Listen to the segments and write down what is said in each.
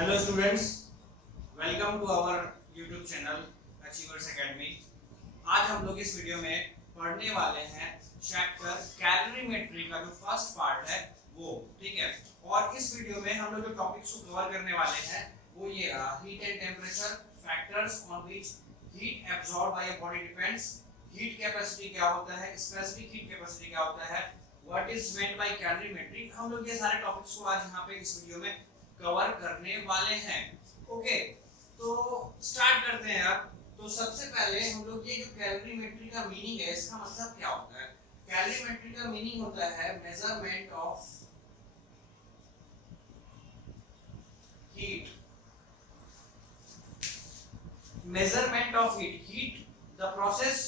Hello students, welcome to our YouTube channel Achievers Academy. आज हम लोग इस वीडियो में पढ़ने वाले हैं चैप्टर कैलोरीमेट्री का जो फर्स्ट पार्ट है वो, ठीक है। और इस वीडियो में हम लोग जो टॉपिक्स को कवर करने वाले हैं वो ये रहा, heat and temperature, factors on which heat absorb by a body depends, heat capacity क्या होता है, स्पेसिफिक हीट कैपेसिटी क्या होता है, what is meant by calorimetry. हम लोग ये सारे टॉपिक्स को आज यहाँ पे इस वीडियो में कवर करने वाले हैं। ओके, तो स्टार्ट करते हैं अब। तो सबसे पहले हम लोग ये जो कैलोरीमेट्री का मीनिंग है, इसका मतलब क्या होता है। कैलोरीमेट्री का मीनिंग होता है measurement of heat, measurement of heat, the process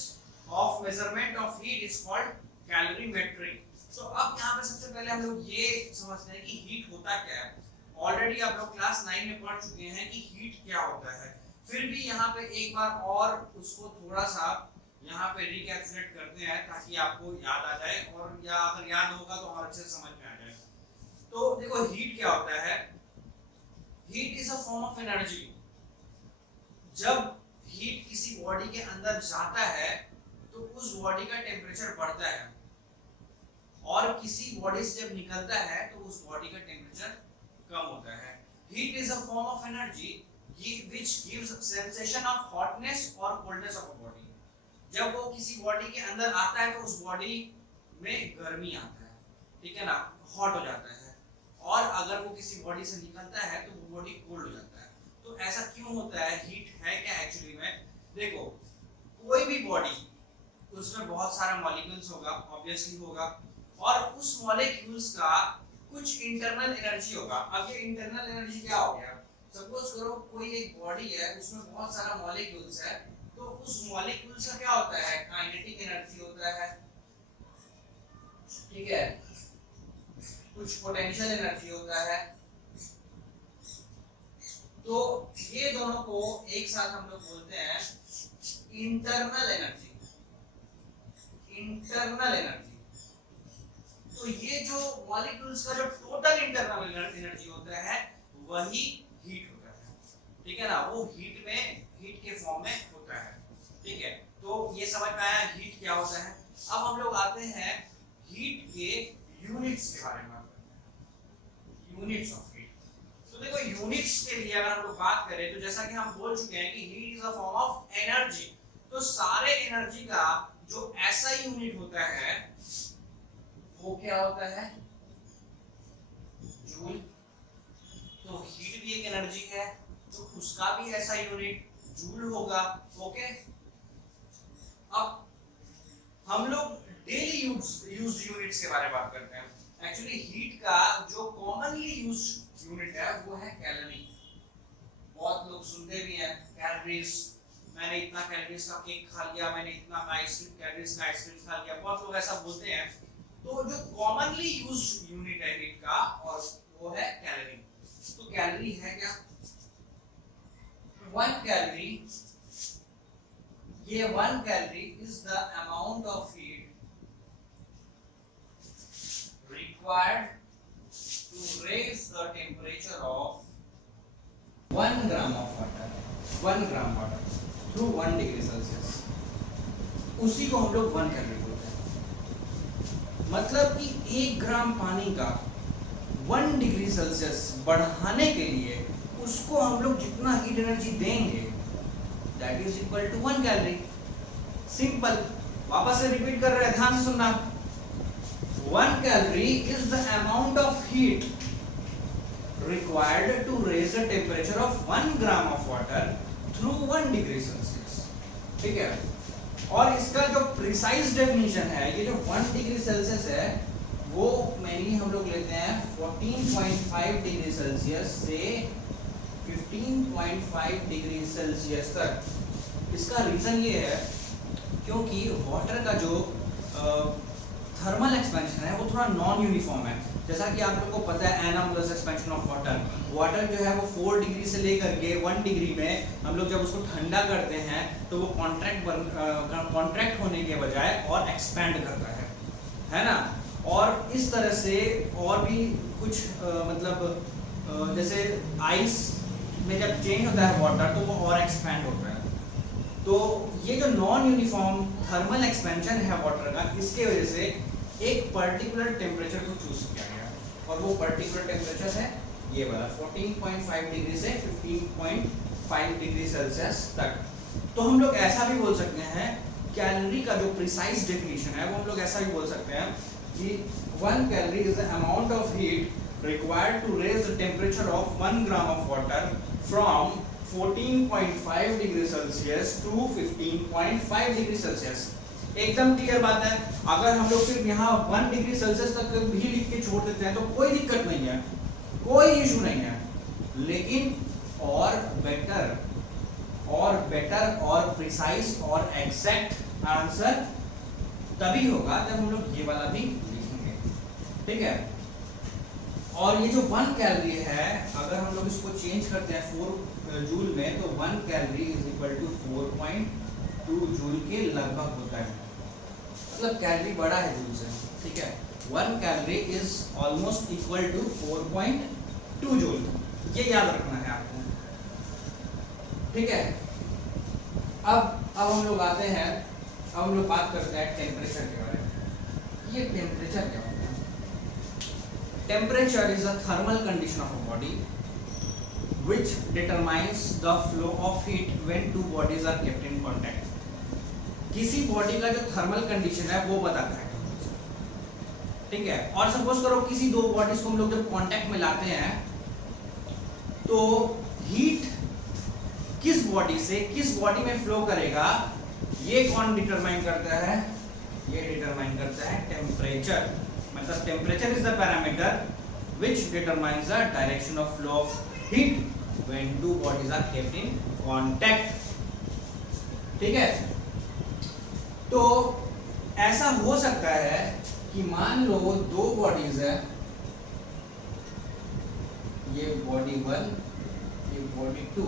of measurement of heat is called calorimetry। तो अब यहाँ पे सबसे पहले हम लोग ये समझते हैं कि हीट होता क्या है। ऑलरेडी आप लोग क्लास 9 में पढ़ चुके हैं कि हीट क्या होता है, फिर भी यहाँ पे एक बार और उसको थोड़ा सा यहाँ पे रिकैप्चुलेट करते हैं ताकि आपको याद आ जाए, और या अगर याद होगा तो और अच्छे से समझ में आ जाए। तो देखो हीट क्या होता है। Heat is a form of energy. जब हीट किसी बॉडी के अंदर जाता है तो उस बॉडी का टेम्परेचर बढ़ता है, और किसी बॉडी से जब निकलता है तो उस बॉडी का टेम्परेचर कम होता है। Heat is a form of energy which gives sensation of hotness और कोल्डनेस ऑफ अ बॉडी। जब वो किसी बॉडी के अंदर आता है तो उस बॉडी में गर्मी आता है, ठीक है ना, हॉट हो जाता है। और अगर वो किसी बॉडी से निकलता है तो वो बॉडी कोल्ड हो जाता है। तो ऐसा क्यों होता है, हीट है क्या एक्चुअली में। देखो, कोई भी बॉडी, उसमें बहुत सारा मॉलिक्यूल्स होगा, ऑब्वियसली होगा, और उस मॉलिक्यूल्स का कुछ इंटरनल एनर्जी होगा। अब ये इंटरनल एनर्जी क्या हो गया, सपोज करो कोई एक बॉडी है, उसमें बहुत सारा मॉलिक्यूल्स है, तो उस मॉलिक्यूल्स का क्या होता है, काइनेटिक एनर्जी होता है, ठीक है, कुछ पोटेंशियल एनर्जी होता है। तो ये दोनों को एक साथ हम लोग बोलते हैं इंटरनल एनर्जी। इंटरनल एनर्जी, तो ये जो मॉलिक्यूल्स का जो टोटल इंटरनल एनर्जी होता है वही हीट होता है, ठीक है ना। वो हीट में, हीट के फॉर्म में होता है, ठीक है। तो ये समझ में आया हीट क्या होता है। अब हम लोग आते हैं हीट के यूनिट्स के बारे में बात करते हैं, यूनिट्स ऑफ हीट। तो देखो, यूनिट्स के लिए अगर हम लोग बात करें तो जैसा कि हम बोल चुके हैं कि heat is a form of energy. तो सारे एनर्जी का जो ऐसा यूनिट होता है वो क्या होता है, जूल। तो हीट भी एक एनर्जी है, तो उसका भी ऐसा यूनिट जूल होगा। ओके, अब हम लोग डेली यूज्ड यूनिट्स के बारे में बात करते हैं। एक्चुअली हीट का जो कॉमनली यूज्ड यूनिट है वो है कैलोरी। बहुत लोग सुनते भी हैं कैलोरीज, मैंने इतना कैलोरीज का केक खा लिया, मैंने इतना कैलोरीज का आइसक्रीम खा लिया, बहुत लोग ऐसा बोलते हैं। तो जो कॉमनली यूज्ड यूनिट है हीट का, और वो है कैलोरी। तो कैलोरी है क्या, 1 कैलोरी, ये 1 calorie is the amount of heat required to raise the temperature of 1 gram of water, 1 gram water through 1 degree Celsius। उसी को हम लोग 1 कैलोरी बोलते हैं। मतलब कि 1 ग्राम पानी का 1 डिग्री सेल्सियस बढ़ाने के लिए उसको हम लोग जितना हीट एनर्जी देंगे that is equal to 1 calorie. Simple, वापस से रिपीट कर रहे हैं, ध्यान से सुनना। 1 calorie is the amount of heat required to raise the temperature of 1 gram of water through 1 degree Celsius, ठीक है। और इसका जो प्रिसाइज डेफिनेशन है, ये जो 1 डिग्री सेल्सियस है वो मेनली हम लोग लेते हैं 14.5 डिग्री सेल्सियस से 15.5 डिग्री सेल्सियस तक। इसका रीजन ये है क्योंकि वाटर का जो थर्मल एक्सपेंशन है वो थोड़ा नॉन यूनिफॉर्म है। जैसा कि आप लोगों को पता है anomalous expansion of water, water जो है वो 4 डिग्री से लेकर के 1 डिग्री में हम लोग जब उसको ठंडा करते हैं तो वो कॉन्ट्रैक्ट होने के बजाय और एक्सपैंड करता है ना। और इस तरह से और भी कुछ मतलब जैसे आइस में जब चेंज होता है वाटर तो वो और एक्सपैंड होता है। तो ये जो नॉन यूनिफॉर्म थर्मल एक्सपेंशन है वाटर का, इसके वजह से एक पर्टिकुलर टेम्परेचर को चूज किया गया और वो पर्टिकुलर टेम्परेचर है ये वाला 14.5 डिग्री से 15.5 डिग्री सेल्सियस तक। तो हम लोग ऐसा भी बोल सकते हैं, कैलोरी का जो प्रिसाइज डेफिनेशन है वो हम लोग ऐसा भी बोल सकते हैं कि 1 calorie is the amount of heat required to raise the temperature of 1 gram of water from 14.5 degree Celsius to 15.5 degree Celsius. एकदम क्लियर बात है। अगर हम लोग सिर्फ यहाँ 1 डिग्री सेल्सियस तक भी लिख के छोड़ देते हैं तो कोई दिक्कत नहीं है, कोई इशू नहीं है। लेकिन और बेटर और प्रिसाइज और एग्जैक्ट आंसर तभी होगा जब हम लोग ये वाला भी लिखेंगे, ठीक है। और ये जो 1 कैलोरी है, अगर हम लोग इसको चेंज करते हैं 4 जूल में, तो 1 calorie is equal to 4.2 joule के लगभग होता है। मतलब कैलोरी बड़ा है जूल से, ठीक है। 1 calorie is almost equal to 4.2 joule, ये याद रखना है आपको, ठीक है। अब हम लोग आते हैं, अब हम लोग बात करते हैं टेम्परेचर के बारे में। ये टेम्परेचर क्या होता है? Temperature is a thermal condition of a body which determines the flow of heat when two bodies are kept in contact। किसी बॉडी का जो थर्मल कंडीशन है वो बताता है, ठीक है। और सपोज करो किसी दो बॉडीज को हम लोग जब कांटेक्ट में लाते हैं तो हीट किस बॉडी से किस बॉडी में फ्लो करेगा, ये कौन डिटरमाइन करता है? ये डिटरमाइन करता है टेम्परेचर। मतलब temperature is the parameter which determines the direction of flow of heat when two bodies are kept in contact, ठीक है। तो ऐसा हो सकता है कि मान लो दो बॉडीज है, ये बॉडी 1 ये बॉडी 2।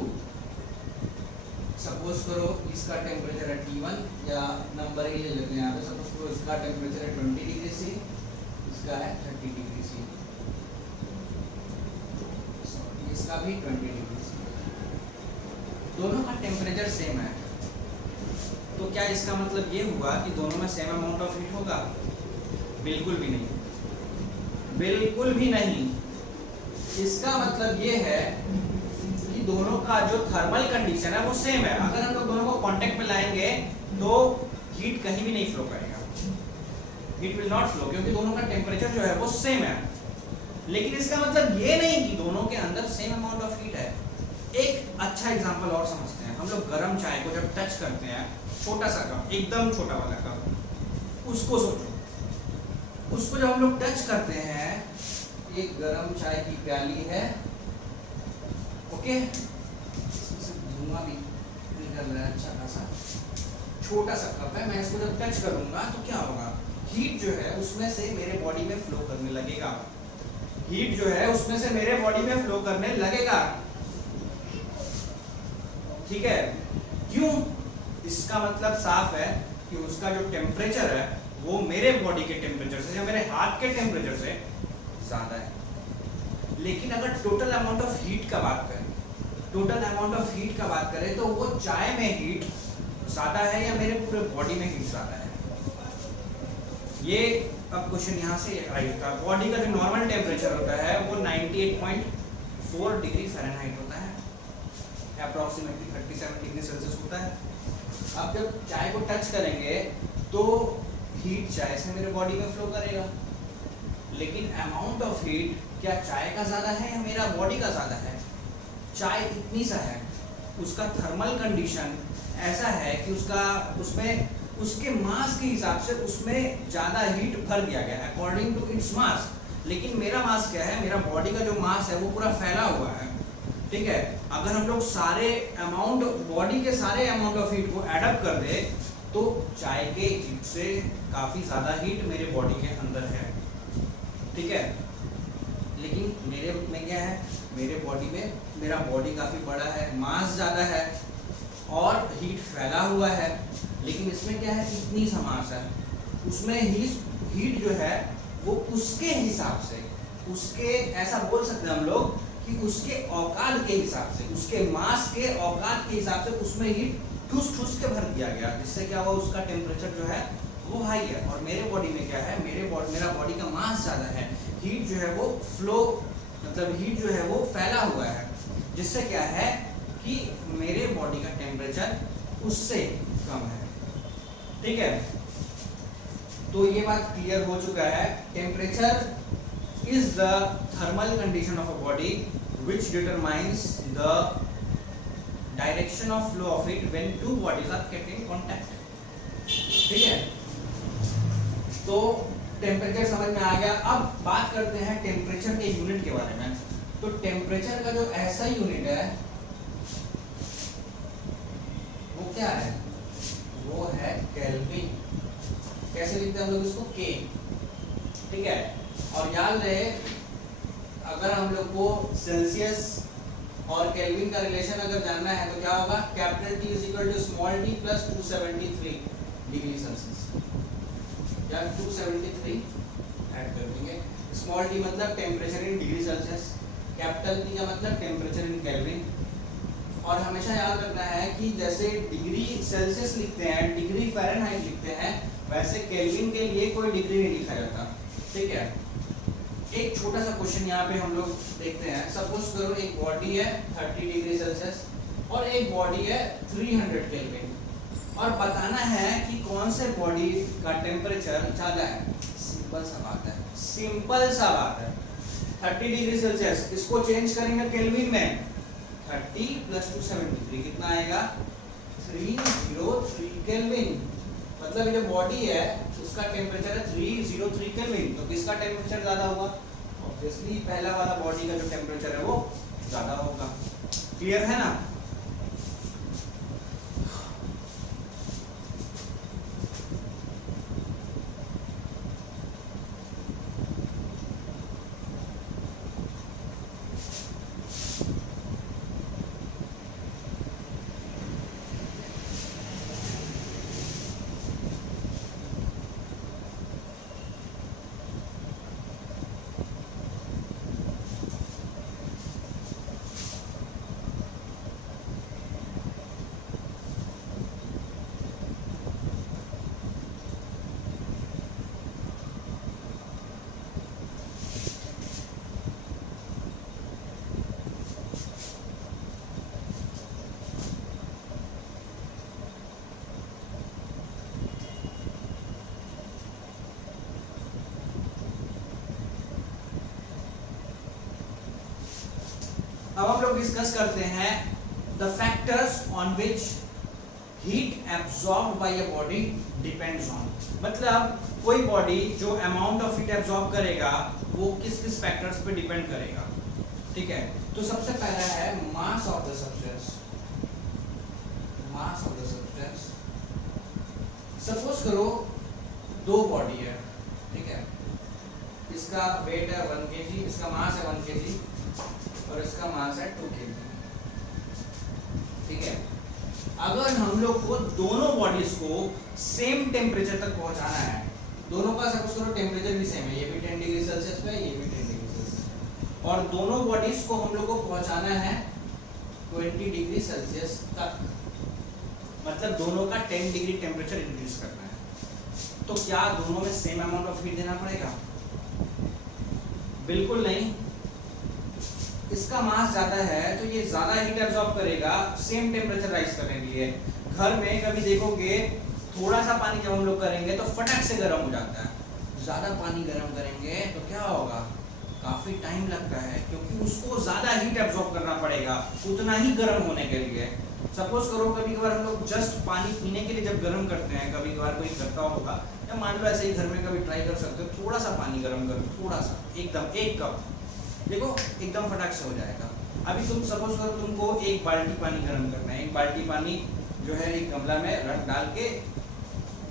सपोज करो इसका टेम्परेचर है T1 या नंबर ही ले लेते हैं यहाँ पे। सपोज करो इसका टेम्परेचर है 20 डिग्री सी, इसका है 30 डिग्री सी, इसका भी 20 डिग्री सी। दोनों का टेम्परेचर सेम है, तो क्या इसका मतलब ये हुआ कि दोनों में सेम अमाउंट ऑफ हीट होगा? बिल्कुल भी नहीं, बिल्कुल भी नहीं। इसका मतलब ये है कि दोनों का जो थर्मल कंडीशन है वो सेम है। अगर हम लोग दोनों को कांटेक्ट में लाएंगे तो हीट कहीं भी नहीं फ्लो करेगा, हीट विल नॉट फ्लो, क्योंकि दोनों का टेम्परेचर जो है वो सेम है। लेकिन इसका मतलब ये नहीं कि दोनों के अंदर सेम अमाउंट ऑफ हीट है। एक अच्छा एग्जांपल और समझते हैं। हम लोग गर्म चाय को जब टच करते हैं, छोटा सा कप, एकदम छोटा वाला कप, उसको सोचो, उसको जब हम लोग टच करते हैं, एक गर्म चाय की प्याली है, ओके, इसमें से धुआं भी निकल रहा है अच्छा खासा, छोटा सा कप है। मैं इसको जब टच करूंगा तो क्या होगा? हीट जो है उसमें से मेरे बॉडी में फ्लो करने लगेगा, हीट जो है उसमें से मेरे बॉडी में फ्लो करने लगेगा, ठीक है। क्यों? इसका मतलब साफ है कि उसका जो टेम्परेचर है वो मेरे बॉडी के टेम्परेचर से या मेरे हाथ के टेम्परेचर से ज्यादा है। लेकिन अगर टोटल अमाउंट ऑफ हीट का बात करें, टोटल अमाउंट ऑफ हीट का बात करें तो वो चाय में हीट ज्यादा है या मेरे पूरे बॉडी में हीट ज्यादा है? ये अब क्वेश्चन यहाँ से आएगा। बॉडी का जो नॉर्मल टेम्परेचर होता है वो 98.4 डिग्री फ़ारेनहाइट होता है, अप्रॉक्सीमेटली 37 डिग्री सेल्सियस होता है। अब जब चाय को टच करेंगे तो हीट चाय से मेरे बॉडी में फ्लो करेगा, लेकिन अमाउंट ऑफ हीट क्या चाय का ज़्यादा है या मेरा बॉडी का ज़्यादा है? चाय इतनी सा है, उसका थर्मल कंडीशन ऐसा है कि उसमें उसके मास के हिसाब से उसमें ज़्यादा हीट भर दिया गया है अकॉर्डिंग टू इट्स मास। लेकिन मेरा मास क्या है? मेरा बॉडी का जो मास है वो पूरा फैला हुआ है, ठीक है। अगर हम लोग सारे अमाउंट, बॉडी के सारे अमाउंट ऑफ हीट को एडअप कर दे तो चाय के हीट से काफ़ी ज़्यादा हीट मेरे बॉडी के अंदर है, ठीक है। लेकिन मेरे में क्या है? मेरे बॉडी में मेरा बॉडी काफ़ी बड़ा है, मास ज़्यादा है और हीट फैला हुआ है। लेकिन इसमें क्या है? इतनी सा मास है, उसमें हीट जो है वो उसके हिसाब से, उसके, ऐसा बोल सकते हैं हम लोग कि उसके औकात के हिसाब से, उसके मास के औकात के हिसाब से उसमें हीट ठूस ठूस के भर दिया गया, जिससे क्या हुआ, उसका टेम्परेचर जो है वो हाई है। और मेरे बॉडी में क्या है, मेरा बॉडी का मास ज़्यादा है, हीट जो है वो फ्लो, मतलब हीट जो है वो फैला हुआ है, जिससे क्या है कि मेरे बॉडी का टेम्परेचर उससे कम है। ठीक है, तो ये बात क्लियर हो चुका है। Temperature is the thermal condition of a body which determines the direction of flow of it when two bodies are kept in contact। ठीक है, तो टेम्परेचर समझ में आ गया। अब बात करते हैं टेम्परेचर के यूनिट के बारे में। तो टेम्परेचर का जो ऐसा यूनिट है वो क्या है, वो है केल्विन। कैसे लिखते हैं हम लोग इसको, के। ठीक है, और याद रहे अगर हम लोग को सेल्सियस और केल्विन का रिलेशन अगर जानना है तो क्या होगा, capital T is equal to small t plus 273 degree Celsius, या 273 ऐड कर देंगे। स्मॉल t मतलब temperature in degree Celsius, capital T का मतलब टेम्परेचर इन केल्विन। और हमेशा याद रखना है कि जैसे डिग्री सेल्सियस लिखते हैं, डिग्री फ़ारेनहाइट लिखते हैं, वैसे केल्विन के लिए कोई डिग्री नहीं लिखा जाता। ठीक है, एक छोटा सा क्वेश्चन यहाँ पे हम लोग देखते हैं। सपोज करो एक बॉडी है 30 डिग्री सेल्सियस और एक बॉडी है 300 केल्विन, और बताना है कि कौन से बॉडी का टेम्परेचर ज़्यादा है। सिंपल सा बात है, सिंपल सा बात है। 30 डिग्री सेल्सियस, इसको चेंज करेंगे केल्विन में, 30 प्लस 273 कितना आएगा, 303 केल्विन। मतलब ये जो बॉडी है उसका टेम्परेचर है 303 केल्विन, तो किसका टेम्परेचर ज़्यादा होगा, ऑब्वियसली पहला वाला बॉडी का जो टेम्परेचर है वो ज़्यादा होगा। क्लियर है ना। अब हम लोग डिस्कस करते हैं the factors on which heat absorb bye a body depends on. मतलब कोई बॉडी जो अमाउंट ऑफ हीट एब्जॉर्ब करेगा वो किस किस फैक्टर्स पे डिपेंड करेगा। ठीक है, तो सबसे पहला है mass of the substance. Mass of the substance, suppose करो दो बॉडी है, ठीक है, इसका वेट है 1 kg, इसका मास है 1 kg और इसका मास है 2 kg। ठीक है, अगर हम लोग को दोनों बॉडीज को सेम टेम्परेचर तक पहुंचाना है, दोनों का सपोज करो टेम्परेचर भी सेम है, ये भी 10 डिग्री सेल्सियस पे, ये भी 10 डिग्री सेल्सियस, और दोनों बॉडीज को हम लोग को पहुंचाना है 20 डिग्री सेल्सियस तक, मतलब दोनों का 10 डिग्री टेम्परेचर इंक्रीज करना है। तो क्या दोनों में सेम अमाउंट ऑफ हीट देना पड़ेगा? बिल्कुल नहीं। इसका मास ज्यादा है तो ये ज्यादा हीट एब्जॉर्ब करेगा सेम टेम्परेचर राइज करने के लिए। घर में कभी देखोगे थोड़ा सा पानी जब हम लोग करेंगे तो फटक से गर्म हो जाता है, ज्यादा पानी गर्म करेंगे तो क्या होगा, काफी टाइम लगता है, क्योंकि उसको ज्यादा हीट एब्जॉर्ब करना पड़ेगा उतना ही गर्म होने के लिए। सपोज करो कभी कभार हम लोग जस्ट पानी पीने के लिए जब गर्म करते हैं, कभी कभार कोई करता होगा, या मान लो ऐसे ही घर में कभी ट्राई कर सकते हो, थोड़ा सा पानी गर्म करो, थोड़ा सा, एकदम 1 कप, देखो एकदम फटाक से हो जाएगा। अभी तुम सपोज करो तुमको 1 बाल्टी पानी गर्म करना है, 1 बाल्टी पानी जो है एक गमला में रख डाल के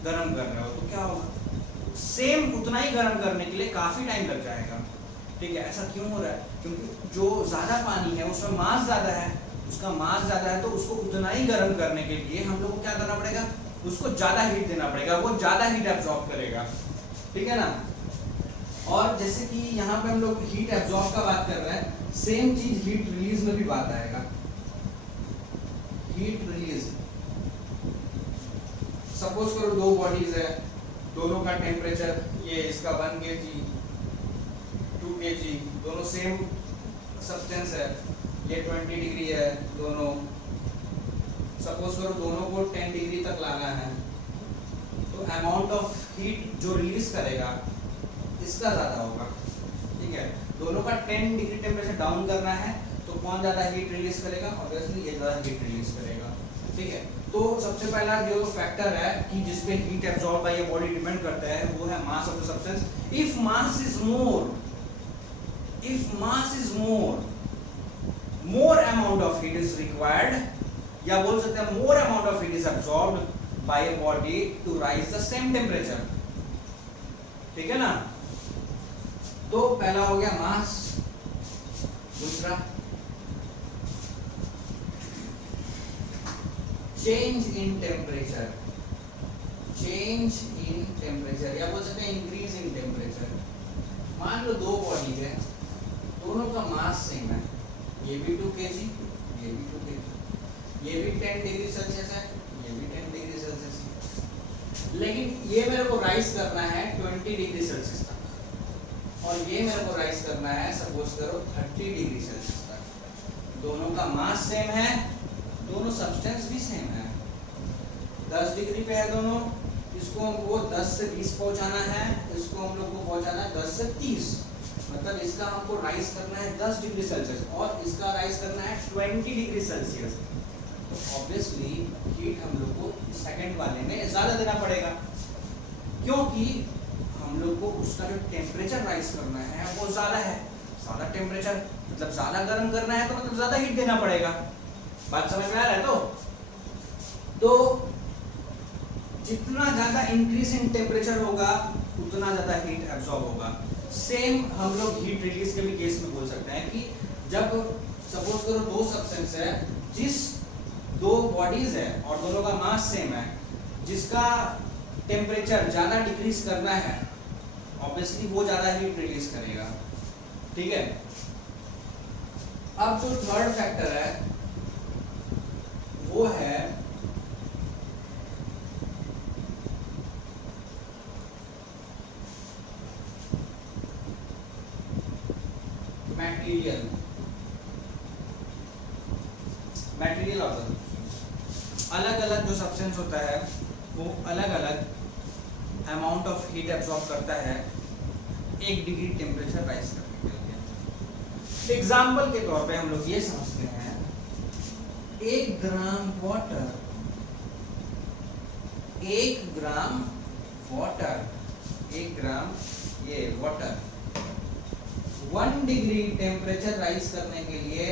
गर्म कर रहे हो, तो क्या होगा, सेम उतना ही गर्म करने के लिए काफी टाइम लग जाएगा। ठीक है, ऐसा क्यों हो रहा है, क्योंकि जो ज्यादा पानी है उसमें मास ज्यादा है, उसका मास ज्यादा है, तो उसको उतना ही गर्म करने के लिए हम लोग को क्या करना पड़ेगा, उसको ज्यादा हीट देना पड़ेगा, वो ज्यादा हीट एब्जॉर्ब करेगा। ठीक है ना। और जैसे कि यहाँ पे हम लोग हीट एब्जॉर्ब का बात कर रहे हैं, सेम चीज हीट रिलीज में भी बात आएगा। हीट रिलीज, सपोज करो दो बॉडीज है, दोनों का टेम्परेचर, ये इसका 1 kg 2 kg, दोनों सेम सब्सटेंस है, ये 20 डिग्री है दोनों, सपोज करो दोनों को 10 डिग्री तक लाना है, तो अमाउंट ऑफ हीट जो रिलीज करेगा इसका ज़्यादा होगा। ठीक है, दोनों का 10 डिग्री टेम्परेचर डाउन करना है तो कौन ज़्यादा हीट रिलीज करेगा? ऑब्वियसली ये ज़्यादा हीट रिलीज करेगा। ठीक है, तो सबसे पहला जो फैक्टर है कि जिस पे heat absorb by body depend करता है वो है mass of the substance. If mass is more amount of heat is required, या बोल सकते हैं more amount of heat is absorbed by a body to rise the same temperature. ठीक है ना, तो पहला हो गया मास, दूसरा चेंज इन टेम्परेचर, या बोल सकते हैं इंक्रीज इन टेम्परेचर। मान लो दो बॉडीज है, दोनों का मास सेम है, ये भी 2 kg, ये भी 2 kg, ये भी 10 डिग्री सेल्सियस है, ये भी 10 डिग्री सेल्सियस है, लेकिन ये मेरे को राइज करना है 20 डिग्री सेल्सियस तक और ये मेरे को राइज करना है सपोज करो 30 डिग्री सेल्सियस तक। दोनों का मास सेम है, दोनों सब्सटेंस भी सेम है, 10 डिग्री पे है दोनों, इसको हमको 10 से 20 पहुंचाना है, इसको हम लोग को पहुंचाना है 10 से 30, मतलब इसका हमको राइज करना है 10 डिग्री सेल्सियस और इसका राइज करना है 20 डिग्री सेल्सियस। तो ऑब्वियसली हीट हम लोग को सेकंड वाले में ज़्यादा देना पड़ेगा, क्योंकि हम लोग को उसका जो टेम्परेचर राइज करना है वो ज़्यादा है। ज़्यादा टेम्परेचर मतलब ज़्यादा गर्म करना है तो मतलब ज़्यादा हीट देना पड़ेगा। बात समझ में आ रहा है? तो जितना ज्यादा इंक्रीज इन टेम्परेचर होगा उतना ज्यादा हीट एब्जॉर्ब होगा। सेम हम लोग हीट रिलीज के भी केस में बोल सकते हैं कि जब सपोज करो दो सब्सटेंस है, जिस दो बॉडीज है और दोनों का मास सेम है, जिसका टेम्परेचर ज्यादा डिक्रीज करना है ऑब्वियसली वो ज्यादा हीट रिलीज करेगा। ठीक है, अब जो थर्ड फैक्टर है वो है मटेरियल ऑफ द सब्सटेंस। अलग अलग जो सब्सटेंस होता है वो अलग अलग अमाउंट ऑफ हीट एब्जॉर्ब करता है 1 डिग्री टेम्परेचर राइज करने के लिए। एग्जाम्पल के तौर पे हम लोग ये समझते हैं 1 ग्राम वाटर, 1 ग्राम वाटर, 1 ग्राम ये वाटर 1 डिग्री टेम्परेचर राइज करने के लिए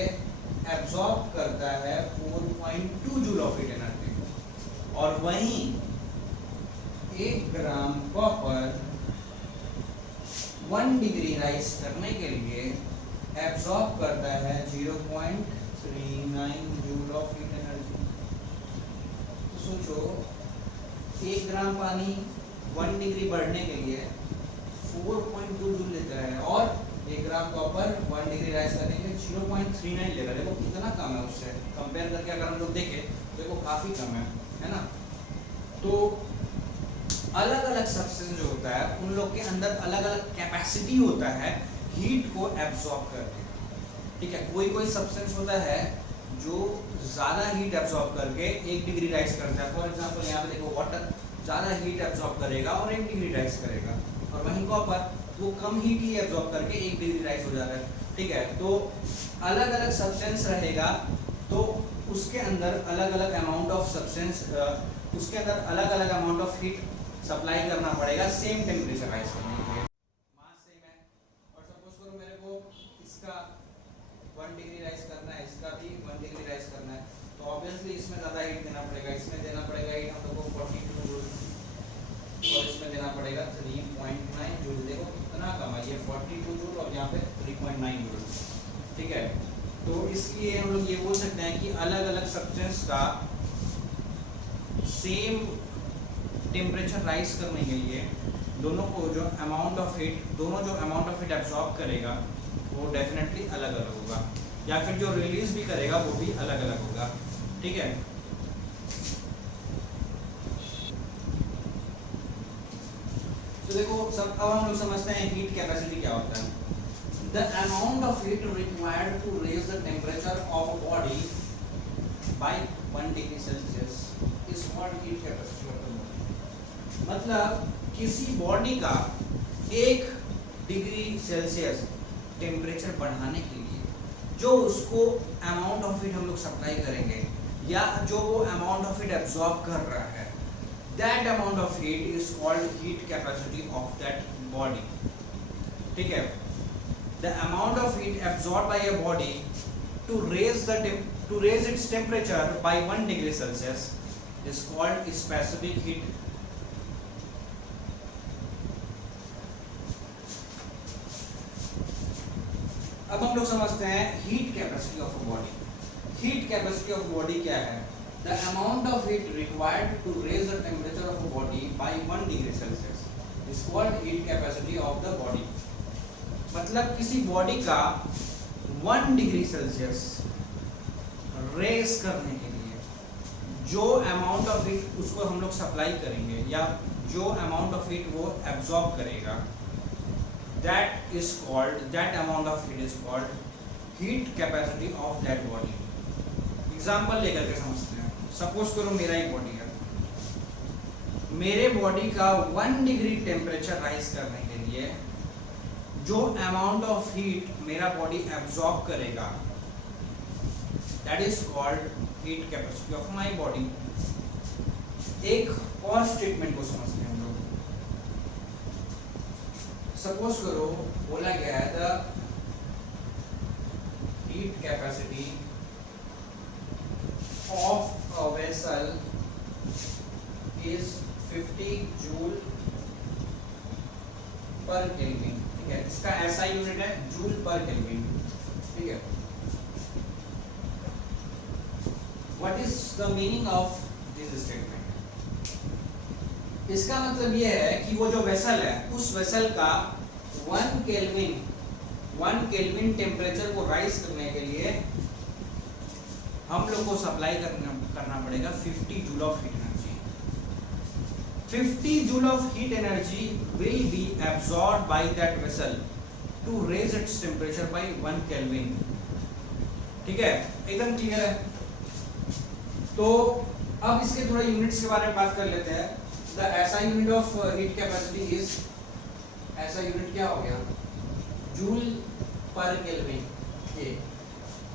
एब्जॉर्ब करता है 4.2 जूल ऑफ हीट एनर्जी, और वहीं 1 ग्राम कॉपर 1 डिग्री राइज करने के लिए एब्जॉर्ब करता है 0.39 जूल ऑफ हीट एनर्जी। सोचो 1 ग्राम पानी 1 डिग्री बढ़ने के लिए 4.2 जूल लेता है और 1 ग्राम कॉपर 1 डिग्री राइज करने के लिए 0.39 ले रहा है। देखो कितना कम है, उससे कंपेयर करके अगर हम लोग देखें तो देखो काफ़ी कम है ना। तो अलग अलग सब्सटेंस जो होता है उन लोग के अंदर अलग अलग कैपेसिटी होता है हीट को एब्जॉर्ब करने का। ठीक है, कोई कोई सब्सटेंस होता है जो ज़्यादा हीट एब्जॉर्ब करके 1 डिग्री राइज करता है। फॉर एग्जांपल यहाँ पे देखो वाटर ज़्यादा हीट एब्जॉर्ब करेगा और 1 डिग्री राइज करेगा, और वहीं कॉपर वो कम हीट ही एब्जॉर्ब करके 1 डिग्री राइज हो जाता है। ठीक है, तो अलग अलग सब्सटेंस रहेगा तो उसके अंदर अलग अलग अमाउंट ऑफ सब्सटेंस, उसके अंदर अलग अलग अमाउंट ऑफ हीट सप्लाई करना पड़ेगा सेम टेम्परेचर राइज करने के लिए। मास सेम है और सपोज करो मेरे को इसका 1 डिग्री राइज करना है, इसका भी 1 डिग्री राइज करना है, तो ऑब्वियसली इसमें ज़्यादा हीट देना पड़ेगा। इसमें देना पड़ेगा हीट हम लोग को 42 जूल और इसमें देना पड़ेगा 3.9 जूल। देखो कितना कम है, ये 42 जूल और यहाँ पे 3.9 जूल। ठीक है, तो इसलिए हम लोग ये बोल सकते हैं कि अलग अलग सब्सटेंस का सेम टेम्परेचर राइज करने के लिए दोनों को जो अमाउंट ऑफ हीट एब्जॉर्ब करेगा वो डेफिनेटली अलग अलग होगा, या फिर जो रिलीज भी करेगा वो भी अलग अलग होगा। ठीक है, तो देखो सब अब हम लोग समझते हैं हीट कैपेसिटी क्या होता है। The amount of heat required to raise the temperature of a body by 1 degree Celsius is called heat capacity of the body. मतलब किसी बॉडी का 1 डिग्री सेल्सियस टेम्परेचर बढ़ाने के लिए जो उसको अमाउंट ऑफ हीट हम लोग सप्लाई करेंगे या जो वो अमाउंट ऑफ हीट एब्जॉर्ब कर रहा है, that amount of heat is called heat capacity of that body। ठीक है, the amount of heat absorbed by a body to raise its temperature by 1 degree Celsius is called specific heat। अब हम लोग समझते हैं heat capacity of a body. Heat capacity of body क्या है? The amount of heat required to raise the temperature of a body by 1 degree Celsius is called heat capacity of the body। मतलब किसी body का 1 degree Celsius raise करने के लिए जो amount of heat उसको हम लोग सप्लाई करेंगे या जो अमाउंट ऑफ हीट वो एब्जॉर्ब करेगा, that amount of heat is called heat capacity of that body। Example लेकर के समझते हैं। सपोज करो मेरा एक बॉडी है, मेरे बॉडी का 1 डिग्री टेम्परेचर राइज करने के लिए जो अमाउंट ऑफ हीट मेरा बॉडी एब्जॉर्ब करेगा, that is called heat capacity of my body. एक और स्टेटमेंट को समझते हैं हम लोग। सपोज करो बोला गया है the heat capacity of a vessel is 50 joule per Kelvin। ठीक है, इसका ऐसा यूनिट है जूल पर केल्विन। ठीक है, what is the meaning of this statement? इसका मतलब ये है कि वो जो वेसल है उस वेसल का 1 केल्विन टेम्परेचर को राइज करने के लिए हम लोग को सप्लाई करना पड़ेगा 50 joule of heat energy. 50 joule of heat energy will be absorbed by that vessel to raise its temperature by 1 kelvin. ठीक है, एकदम क्लियर है। तो अब इसके थोड़ा यूनिट्स के बारे में बात कर लेते हैं। द ऐसा unit of heat capacity is, ऐसा यूनिट क्या हो गया? Joule per kelvin. ये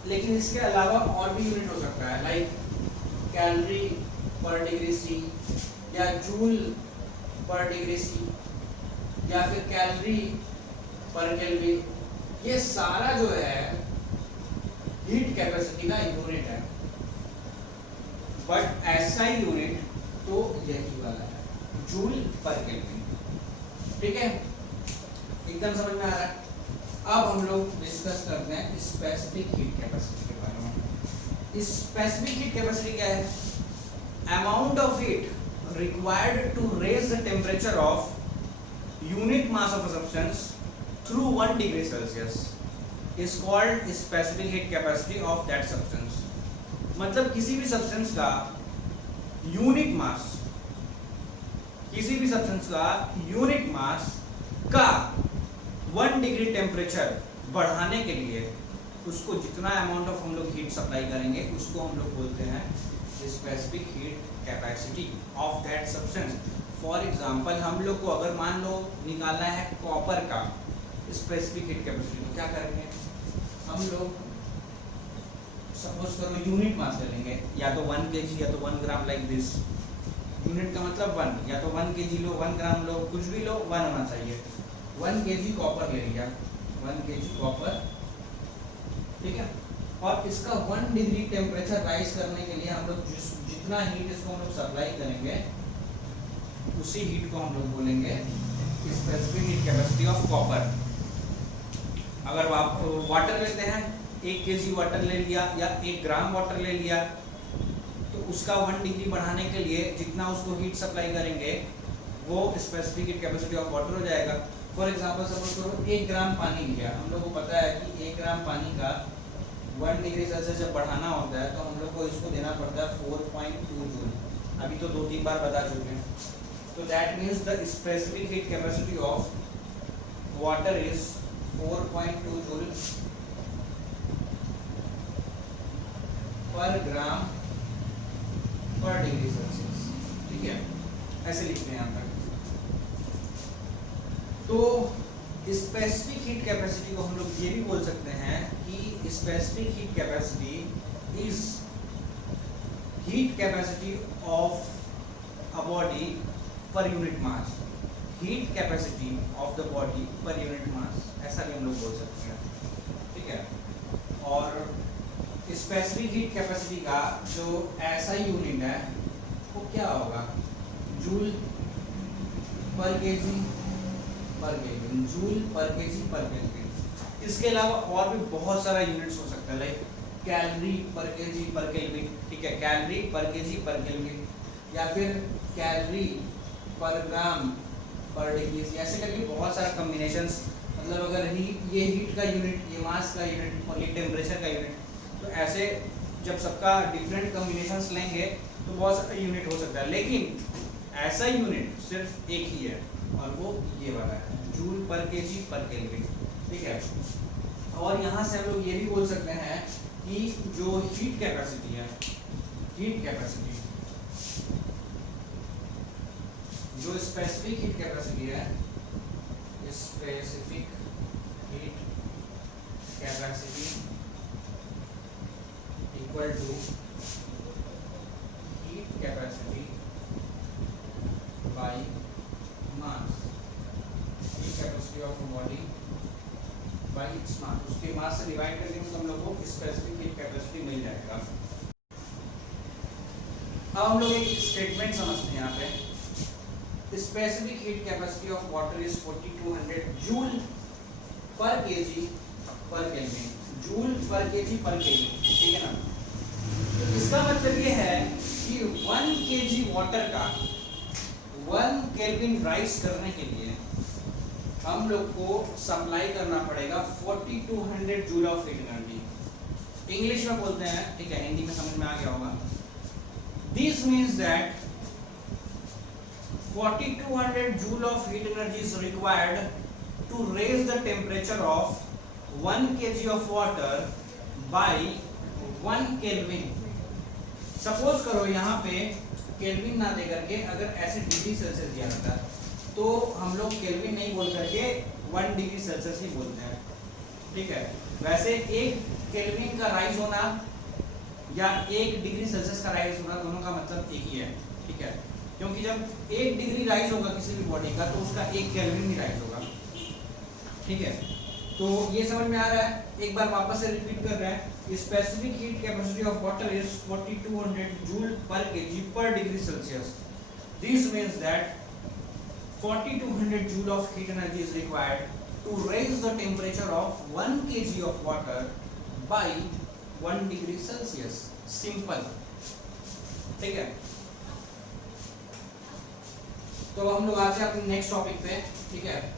लेकिन इसके अलावा और भी यूनिट हो सकता है, लाइक कैलोरी पर डिग्री सी या जूल पर डिग्री सी या फिर कैलोरी पर केल्विन। ये सारा जो है हीट कैपेसिटी का यूनिट है, बट ऐसा यूनिट तो यही वाला है, जूल पर केल्विन। ठीक है, एकदम समझ में आ रहा है। अब हम लोग डिस्कस करते हैं स्पेसिफिक हीट कैपेसिटी के बारे में। स्पेसिफिक हीट कैपेसिटी क्या है? Amount of heat required to raise the temperature of unit mass of a substance through 1 degree Celsius is called specific heat capacity of that substance. मतलब किसी भी substance का unit mass, किसी भी substance का unit mass का 1 degree temperature बढ़ाने के लिए उसको जितना अमाउंट ऑफ हम लोग हीट सप्लाई करेंगे उसको हम लोग बोलते हैं specific heat capacity of that substance. For example हम लोग को अगर मान लो निकालना है कॉपर का स्पेसिफिक हीट कैपेसिटी, तो क्या करेंगे हम लोग? सपोज करो यूनिट मास ले लेंगे, या तो 1 kg या तो 1 ग्राम, लाइक दिस। यूनिट का मतलब 1, या तो 1 kg लो, 1 ग्राम लो, कुछ भी लो, 1 होना चाहिए। 1 kg कॉपर ले लिया, 1 kg कॉपर। ठीक है, और इसका 1 डिग्री टेम्परेचर राइज करने के लिए हम लोग जितना हीट इसको हम लोग सप्लाई करेंगे उसी हीट को हम लोग बोलेंगे specific heat capacity of copper. अगर आप वाटर लेते हैं, 1 kg वाटर ले लिया या 1 ग्राम वाटर ले लिया, तो उसका 1 डिग्री बढ़ाने के लिए जितना उसको हीट सप्लाई करेंगे वो specific heat capacity of water हो जाएगा। फॉर एग्जांपल सपोज करो 1 ग्राम पानी लिया, हम लोग को पता है कि 1 ग्राम पानी का 1 डिग्री सेल्सियस जब बढ़ाना होता है तो हम लोग को इसको देना पड़ता है 4.2 जूल। अभी तो 2-3 बार बता चुके हैं। तो that means the specific heat capacity of water is 4.2 joule per gram पर डिग्री सेल्सियस। ठीक है, ऐसे लिखते हैं यहाँ तक। तो स्पेसिफिक हीट कैपेसिटी को हम लोग ये भी बोल सकते हैं कि specific heat capacity is heat capacity of a body per unit mass. Heat capacity of the body per unit mass, ऐसा भी हम लोग बोल सकते हैं। ठीक है, और स्पेसिफिक हीट कैपेसिटी का जो ऐसा यूनिट है वो क्या होगा, जूल पर केजी पर केल्विन, जूल पर केजी पर केल्विन। इसके अलावा और भी बहुत सारा यूनिट्स हो सकता है, लाइक कैलोरी पर केजी पर केल्विन। ठीक है, कैलोरी पर केजी पर केल्विन, या फिर कैलोरी पर ग्राम पर डिग्री, ऐसे करके बहुत सारा कॉम्बिनेशंस। मतलब अगर ये हीट का यूनिट, ये मास का यूनिट और ये टेम्परेचर का यूनिट, तो ऐसे जब सबका डिफरेंट कॉम्बिनेशंस लेंगे तो बहुत सारा यूनिट हो सकता है। लेकिन ऐसा यूनिट सिर्फ एक ही है और वो ये वाला है, जूल पर केजी पर केल्विन। ठीक है, और यहाँ से हम लोग ये भी बोल सकते हैं कि जो हीट कैपेसिटी है, हीट कैपेसिटी, जो स्पेसिफिक हीट कैपेसिटी है, specific heat capacity equal to heat capacity by mass. Heat capacity of body by its mass, उसके मास से डिवाइड करके तो हम लोग को स्पेसिफिक हीट कैपेसिटी मिल जाएगा। अब हम लोग एक स्टेटमेंट समझते हैं यहाँ पे। Specific heat capacity of water is 4200 joule per KG पर केल्विन, जूल पर केजी पर केल्विन। ठीक है ना, तो इसका मतलब ये है कि 1 केजी वाटर का 1 केल्विन राइज करने के लिए हम लोग को सप्लाई करना पड़ेगा 4200 joule of heat energy. English में बोलते हैं, ठीक है, हिंदी में समझ में आ गया होगा। This means that 4200 joule of heat energy is required to raise the temperature of 1 kg of water by 1 Kelvin। Suppose करो यहाँ पे केल्विन ना दे करके अगर ऐसे डिग्री सेल्सियस दिया रहता तो हम लोग केल्विन नहीं बोल करके 1 डिग्री सेल्सियस ही बोलते हैं। ठीक है, वैसे 1 केल्विन का राइज होना या 1 डिग्री सेल्सियस का राइज होना, दोनों का मतलब एक ही है। ठीक है, क्योंकि जब 1 डिग्री राइज होगा किसी भी बॉडी का तो उसका 1 केल्विन भी राइज होगा। ठीक है, तो ये समझ में आ रहा है। एक बार वापस से रिपीट कर रहे हैं। Specific heat capacity of water is 4200 joule per KG per degree Celsius. This means that 4200 joule of heat energy is required to raise the temperature of 1 kg of water by 1 degree Celsius. Simple. ठीक है, तो हम लोग आते हैं अपने next topic पे। ठीक है,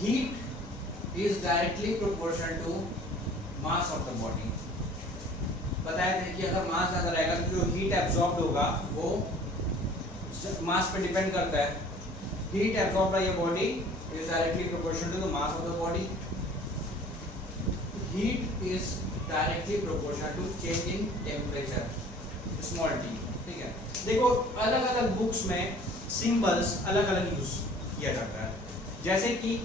heat is directly proportional to mass of the body. बताया था कि अगर मास ज्यादा रहेगा तो जो हीट एब्जॉर्ब्ड होगा वो मास पे डिपेंड करता है। Heat absorbed by your body is directly proportional to the mass of the body. Heat is directly proportional to change in temperature, small T. ठीक है, देखो अलग अलग बुक्स में सिंबल्स अलग अलग यूज किया जाता है। जैसे कि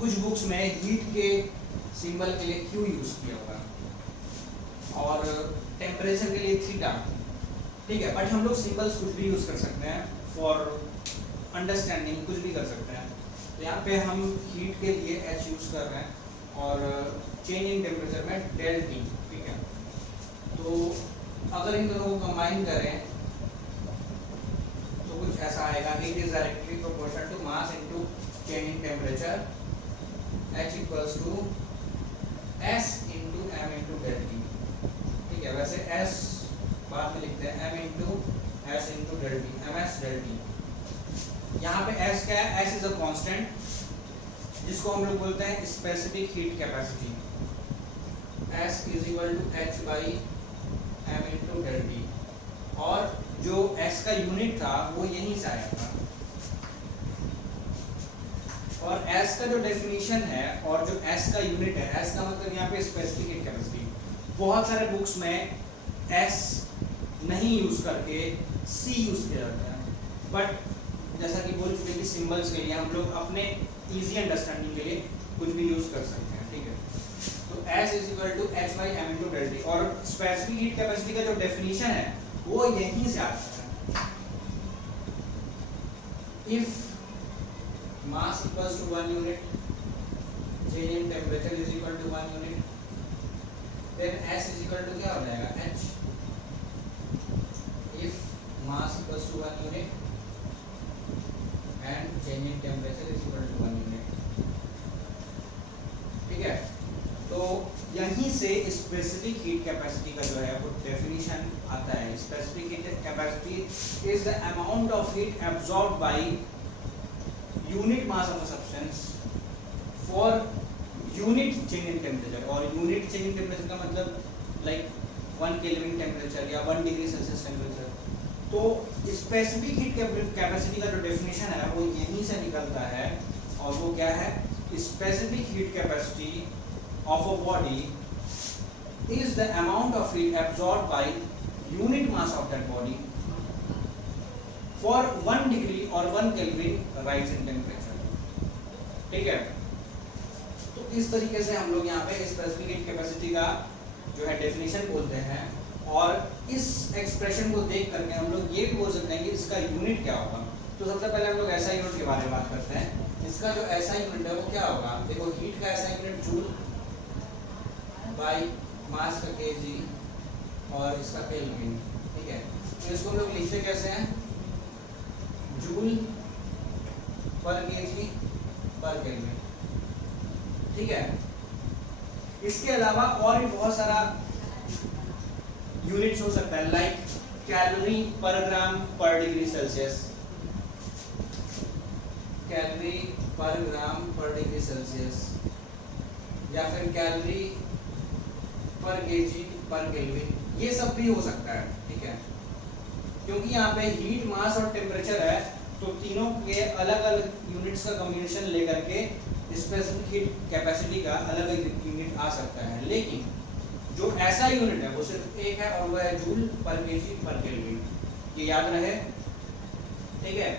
कुछ बुक्स में हीट के सिंबल के लिए क्यू यूज किया होगा और टेम्परेचर के लिए थीटा। ठीक है, बट हम लोग सिंबल्स कुछ भी यूज कर सकते हैं फॉर अंडरस्टैंडिंग, कुछ भी कर सकते हैं। तो यहाँ पे हम हीट के लिए एच यूज कर रहे हैं और चेंज इन टेम्परेचर में डेल टी। ठीक है, तो अगर इन दोनों को कंबाइन करें तो कुछ ऐसा आएगा, heat is directly proportional to mass into change in temperature, H equals to S into M into del T. ठीक है, वैसे S बाद में लिखते हैं, m into S into del T, M S del T. यहाँ पे S क्या है? S इज अ कांस्टेंट जिसको हम लोग बोलते हैं specific heat capacity. S is equal to H by M into del T, और जो S का यूनिट था वो यहीं से आया था। और S का जो डेफिनेशन है और जो S का यूनिट है, S का मतलब यहाँ पे स्पेसिफिक हीट कैपेसिटी, बहुत सारे बुक्स में S नहीं यूज करके C यूज किया जाता है, बट जैसा कि बोल चुके कि सिंबल्स के लिए हम लोग अपने इजी अंडरस्टैंडिंग के लिए कुछ भी यूज कर सकते हैं। ठीक है, तो S is equal to H by M into del T, और स्पेसिफिक हीट कैपेसिटी का जो डेफिनेशन है वो यहीं से आता है। If mass equals to 1 unit, change in temperature is equal to 1 unit, then S is equal to क्या हो जाएगा? H. If mass equals to 1 unit and change in temperature is equal to 1 unit. ठीक है, तो यहीं से specific heat capacity का जो है वो डेफिनेशन आता है। Specific heat capacity is the amount of heat absorbed bye unit mass of a substance for unit change in temperature, और unit change in temperature का मतलब like 1 Kelvin टेम्परेचर या 1 डिग्री सेल्सियस टेम्परेचर। तो specific heat capacity का जो definition है वो यहीं से निकलता है, और वो क्या है? Specific heat capacity of a body is the amount of heat absorbed by unit mass of that body for 1 degree और 1 केल्विन राइज इन टेम्परेचर। ठीक है, तो इस तरीके से हम लोग यहाँ पे स्पेसिफिक हीट कैपेसिटी का जो है डेफिनेशन बोलते हैं, और इस एक्सप्रेशन को देख करके हम लोग ये भी बोल सकते हैं कि इसका यूनिट क्या होगा। तो सबसे पहले हम लोग ऐसा यूनिट के बारे में बात करते हैं। इसका जो ऐसा यूनिट है वो क्या होगा? देखो, हीट का ऐसा यूनिट जूल बाई मास का केजी और इसका केल्विन। ठीक है, तो इसको हम लोग लिखते कैसे हैं? जूल पर केजी पर केल्विन। ठीक है, इसके अलावा और भी बहुत सारा यूनिट्स हो सकता है, लाइक कैलोरी पर ग्राम पर डिग्री सेल्सियस, कैलोरी पर ग्राम पर डिग्री सेल्सियस, या फिर कैलोरी पर केजी पर केल्विन, ये सब भी हो सकता है। ठीक है, क्योंकि यहाँ पे हीट, मास और टेम्परेचर है, तो तीनों के अलग अलग यूनिट्स का कॉम्बिनेशन लेकर के स्पेसिफिक हीट कैपेसिटी का अलग अलग यूनिट आ सकता है। लेकिन जो ऐसा यूनिट है वो सिर्फ एक है, और वह है जूल पर केजी पर केल्विन। ये याद रहे। ठीक है,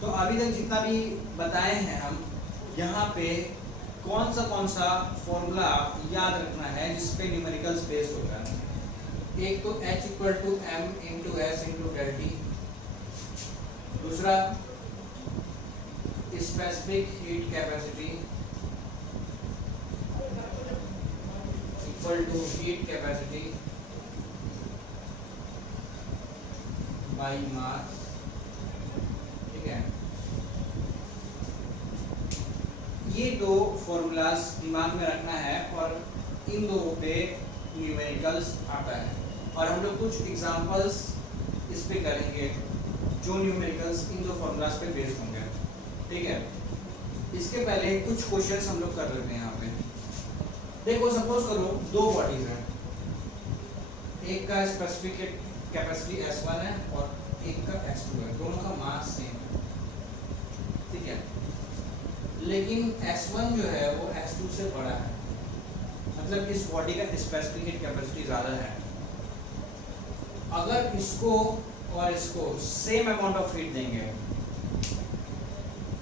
तो अभी तक जितना भी बताए हैं हम, यहाँ पे कौन सा फॉर्मूला याद रखना है जिस पे न्यूमेरिकल्स बेस्ड होता है? एक तो H equal to M into S into del T, दूसरा specific heat capacity equal to heat capacity by mass. ठीक है, ये दो फॉर्मूलाज दिमाग में रखना है, और इन दो पे न्यूमेरिकल्स आता है, और हम लोग कुछ एग्जांपल्स इस पे करेंगे जो न्यूमेरिकल्स इन दो फॉर्मूलाज पे बेस्ड होंगे। ठीक है, इसके पहले कुछ क्वेश्चंस हम लोग कर लेते हैं। यहाँ पे देखो, सपोज करो दो बॉडीज हैं, एक का स्पेसिफिक कैपेसिटी S1 है और एक का S2 है, दोनों का मास सेम है। ठीक है, लेकिन S1 जो है वो S2 से बड़ा है, मतलब इस बॉडी का स्पेसिफिक हीट कैपेसिटी ज़्यादा है। अगर इसको और इसको सेम अमाउंट ऑफ हीट देंगे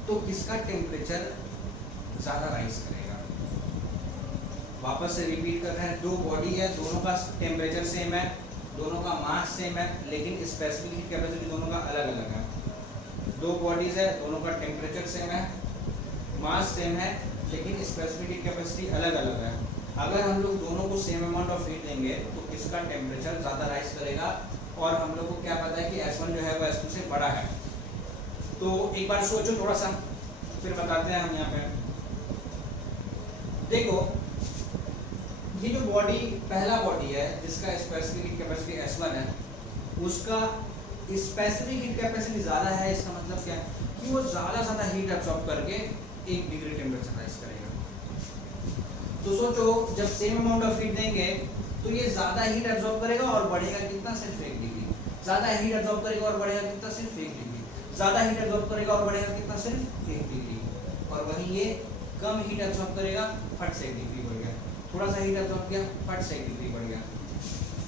तो किसका टेम्परेचर ज़्यादा राइज करेगा? वापस से रिपीट कर रहे हैं, दो बॉडी है, दोनों का टेम्परेचर सेम है, दोनों का मास सेम है, लेकिन स्पेसिफिक हीट कैपेसिटी दोनों का अलग अलग है। दो बॉडीज है, दोनों का टेम्परेचर सेम है, मास सेम है, लेकिन स्पेसिफिक हीट कैपेसिटी अलग अलग है। अगर हम लोग दोनों को सेम अमाउंट ऑफ हीट देंगे तो किसका टेम्परेचर ज़्यादा राइज करेगा, और हम लोग को क्या पता है कि S1 जो है वो S2 से बड़ा है। तो एक बार सोचो थोड़ा सा, फिर बताते हैं हम यहाँ पे। देखो ये जो बॉडी, पहला बॉडी है जिसका स्पेसिफिक हीट कैपेसिटी S1 है, उसका स्पेसिफिक हीट कैपेसिटी ज़्यादा है। इसका मतलब क्या है कि वो ज़्यादा हीट एब्जॉर्ब करके 1 डिग्री टेम्परेचर राइज करेगा। तो सोचो जब सेम अमाउंट ऑफ हीट देंगे तो ये ज़्यादा हीट एब्जॉर्ब करेगा और बढ़ेगा कितना, सिर्फ 1 डिग्री। ज़्यादा हीट एब्जॉर्ब करेगा और बढ़ेगा कितना, सिर्फ 1 डिग्री। ज़्यादा हीट एब्जॉर्ब करेगा और बढ़ेगा कितना, सिर्फ 1 डिग्री। और वहीं ये कम हीट एब्जॉर्ब करेगा, फट से 1 डिग्री बढ़ गया। थोड़ा सा हीट एब्जॉर्ब किया, फट से 1 डिग्री बढ़ गया।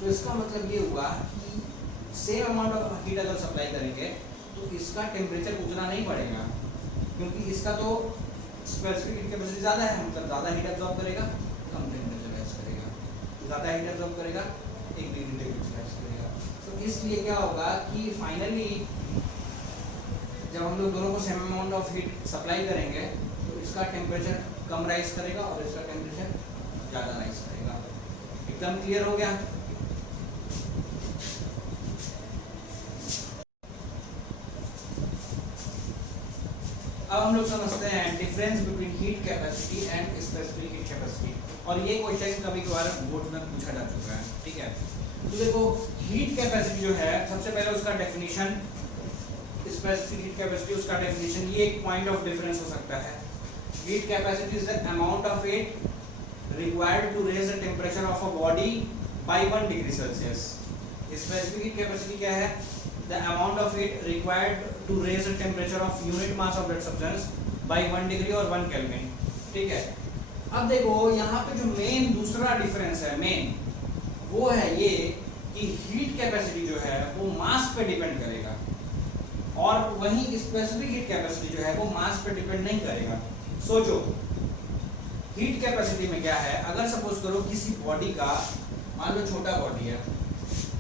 तो इसका मतलब ये हुआ कि सेम अमाउंट ऑफ हीट अगर सप्लाई करेंगे तो इसका टेम्परेचर उतना नहीं बढ़ेगा, क्योंकि इसका तो स्पेसिफिक हीट कैपेसिटी ज़्यादा है, मतलब ज़्यादा हीट एब्जॉर्ब करेगा, कम टेम्परेचर राइज करेगा। ज़्यादा हीट एब्जॉर्ब करेगा, 1 डिग्री टेम्परेचर राइज करेगा। तो इसलिए क्या होगा कि फाइनली जब हम लोग दोनों को same amount of heat supply करेंगे तो इसका टेम्परेचर कम राइज करेगा और इसका टेम्परेचर ज़्यादा राइज करेगा। एकदम क्लियर हो गया? अब हम लोग समझते हैं difference between heat capacity and specific heat capacity. और ये क्वेश्चन कभी कभार बोर्ड में पूछा जा चुका है, ठीक है। तो देखो हीट कैपेसिटी जो है, सबसे पहले उसका डेफिनेशन, स्पेसिफिक हीट कैपेसिटी उसका डेफिनेशन, ये एक पॉइंट ऑफ डिफरेंस हो सकता है। Heat capacity is the amount of heat required to raise the temperature of a body by 1 degree Celsius. स्पेसिफिक हीट कैपेसिटी क्या है? The amount of heat required to raise the temperature of unit mass of that substance by 1 degree or 1 Kelvin, ठीक है। अब देखो यहाँ पे जो मेन दूसरा डिफरेंस है, मेन वो है ये कि हीट कैपेसिटी जो है वो मास पे डिपेंड करेगा, और वहीं स्पेसिफिक हीट कैपेसिटी जो है वो मास पे डिपेंड नहीं करेगा। सोचो हीट कैपेसिटी में क्या है, अगर सपोज करो किसी बॉडी का, मान लो छोटा बॉडी है,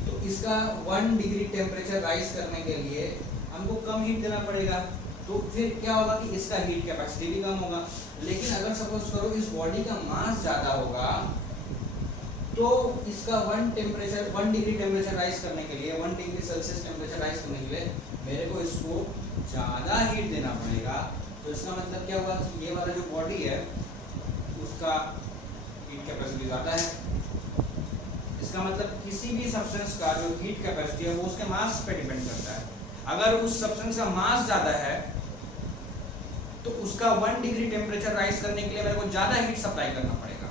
तो इसका 1 डिग्री टेम्परेचर राइज करने के लिए हमको कम हीट देना पड़ेगा, तो फिर क्या होगा कि इसका हीट कैपेसिटी भी कम होगा। लेकिन अगर सपोज करो इस बॉडी का मास ज़्यादा होगा तो इसका 1 डिग्री टेम्परेचर राइज करने के लिए, 1 डिग्री सेल्सियस टेम्परेचर राइज करने के लिए मेरे को इसको ज़्यादा हीट देना पड़ेगा। तो इसका मतलब क्या हुआ कि ये वाला जो बॉडी है उसका हीट कैपेसिटी ज़्यादा है। इसका मतलब किसी भी सब्सटेंस का जो हीट कैपेसिटी है वो उसके मास पे डिपेंड करता है। अगर उस सब्सटेंस का मास ज़्यादा है तो उसका 1 डिग्री टेम्परेचर राइज करने के लिए मेरे को ज़्यादा हीट सप्लाई करना पड़ेगा,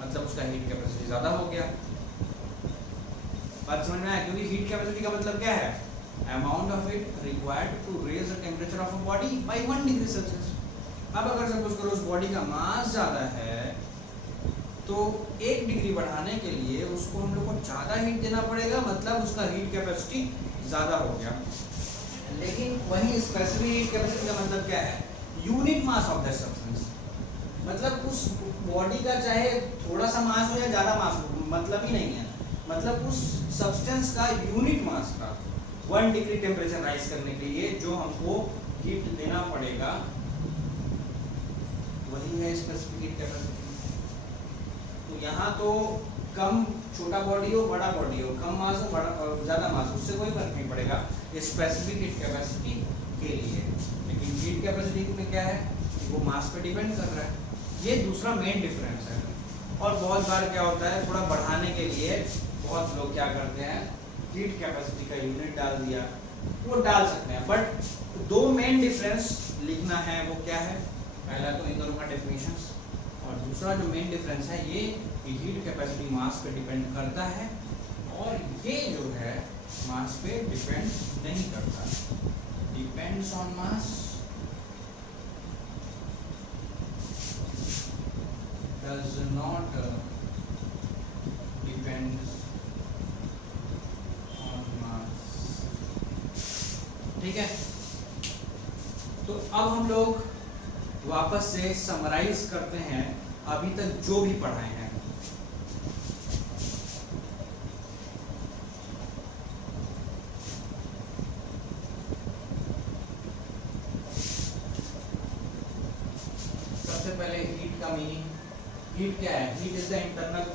मतलब उसका हीट कैपेसिटी ज़्यादा हो गया। बात समझ में आया? क्योंकि हीट कैपेसिटी का मतलब क्या है? Amount of heat required to raise the temperature of a body by 1 degree Celsius. अब अगर सपोज करो उस बॉडी का मास ज़्यादा है तो 1 डिग्री बढ़ाने के लिए उसको हम लोग को ज़्यादा हीट देना पड़ेगा, मतलब उसका हीट कैपेसिटी ज़्यादा हो गया। लेकिन वही स्पेसिफिक हीट कैपेसिटी का मतलब क्या है? Unit mass of that substance, मतलब उस बॉडी का चाहे थोड़ा सा मास हो या ज़्यादा मास हो, मतलब ही नहीं है, मतलब उस सब्सटेंस का यूनिट मास का 1 डिग्री टेम्परेचर राइज करने के लिए जो हमको हीट देना पड़ेगा वही है स्पेसिफिक हीट कैपेसिटी। तो यहाँ तो कम, छोटा बॉडी हो बड़ा बॉडी हो, कम मास हो बड़ा ज़्यादा मास हो, उससे कोई फर्क नहीं पड़ेगा स्पेसिफिक हीट कैपेसिटी के लिए। लेकिन हीट कैपेसिटी में क्या है कि वो मास पे डिपेंड कर रहा है। ये दूसरा मेन डिफरेंस है। और बहुत बार क्या होता है, थोड़ा बढ़ाने के लिए बहुत लोग क्या करते हैं, हीट कैपेसिटी का यूनिट डाल दिया, वो डाल सकते हैं। बट 2 मेन डिफरेंस लिखना है, वो क्या है? पहला तो इन दोनों का डेफिनेशंस, और दूसरा जो मेन डिफरेंस है ये कि हीट कैपेसिटी मास पे डिपेंड करता है और ये जो है मास पे डिपेंड नहीं करता, depends on mass, does not depends on मास। ठीक है, तो अब हम लोग वापस से समराइज करते हैं अभी तक जो भी पढ़ाए हैं। सबसे पहले हीट का मीनिंग, हीट क्या है? Heat is the internal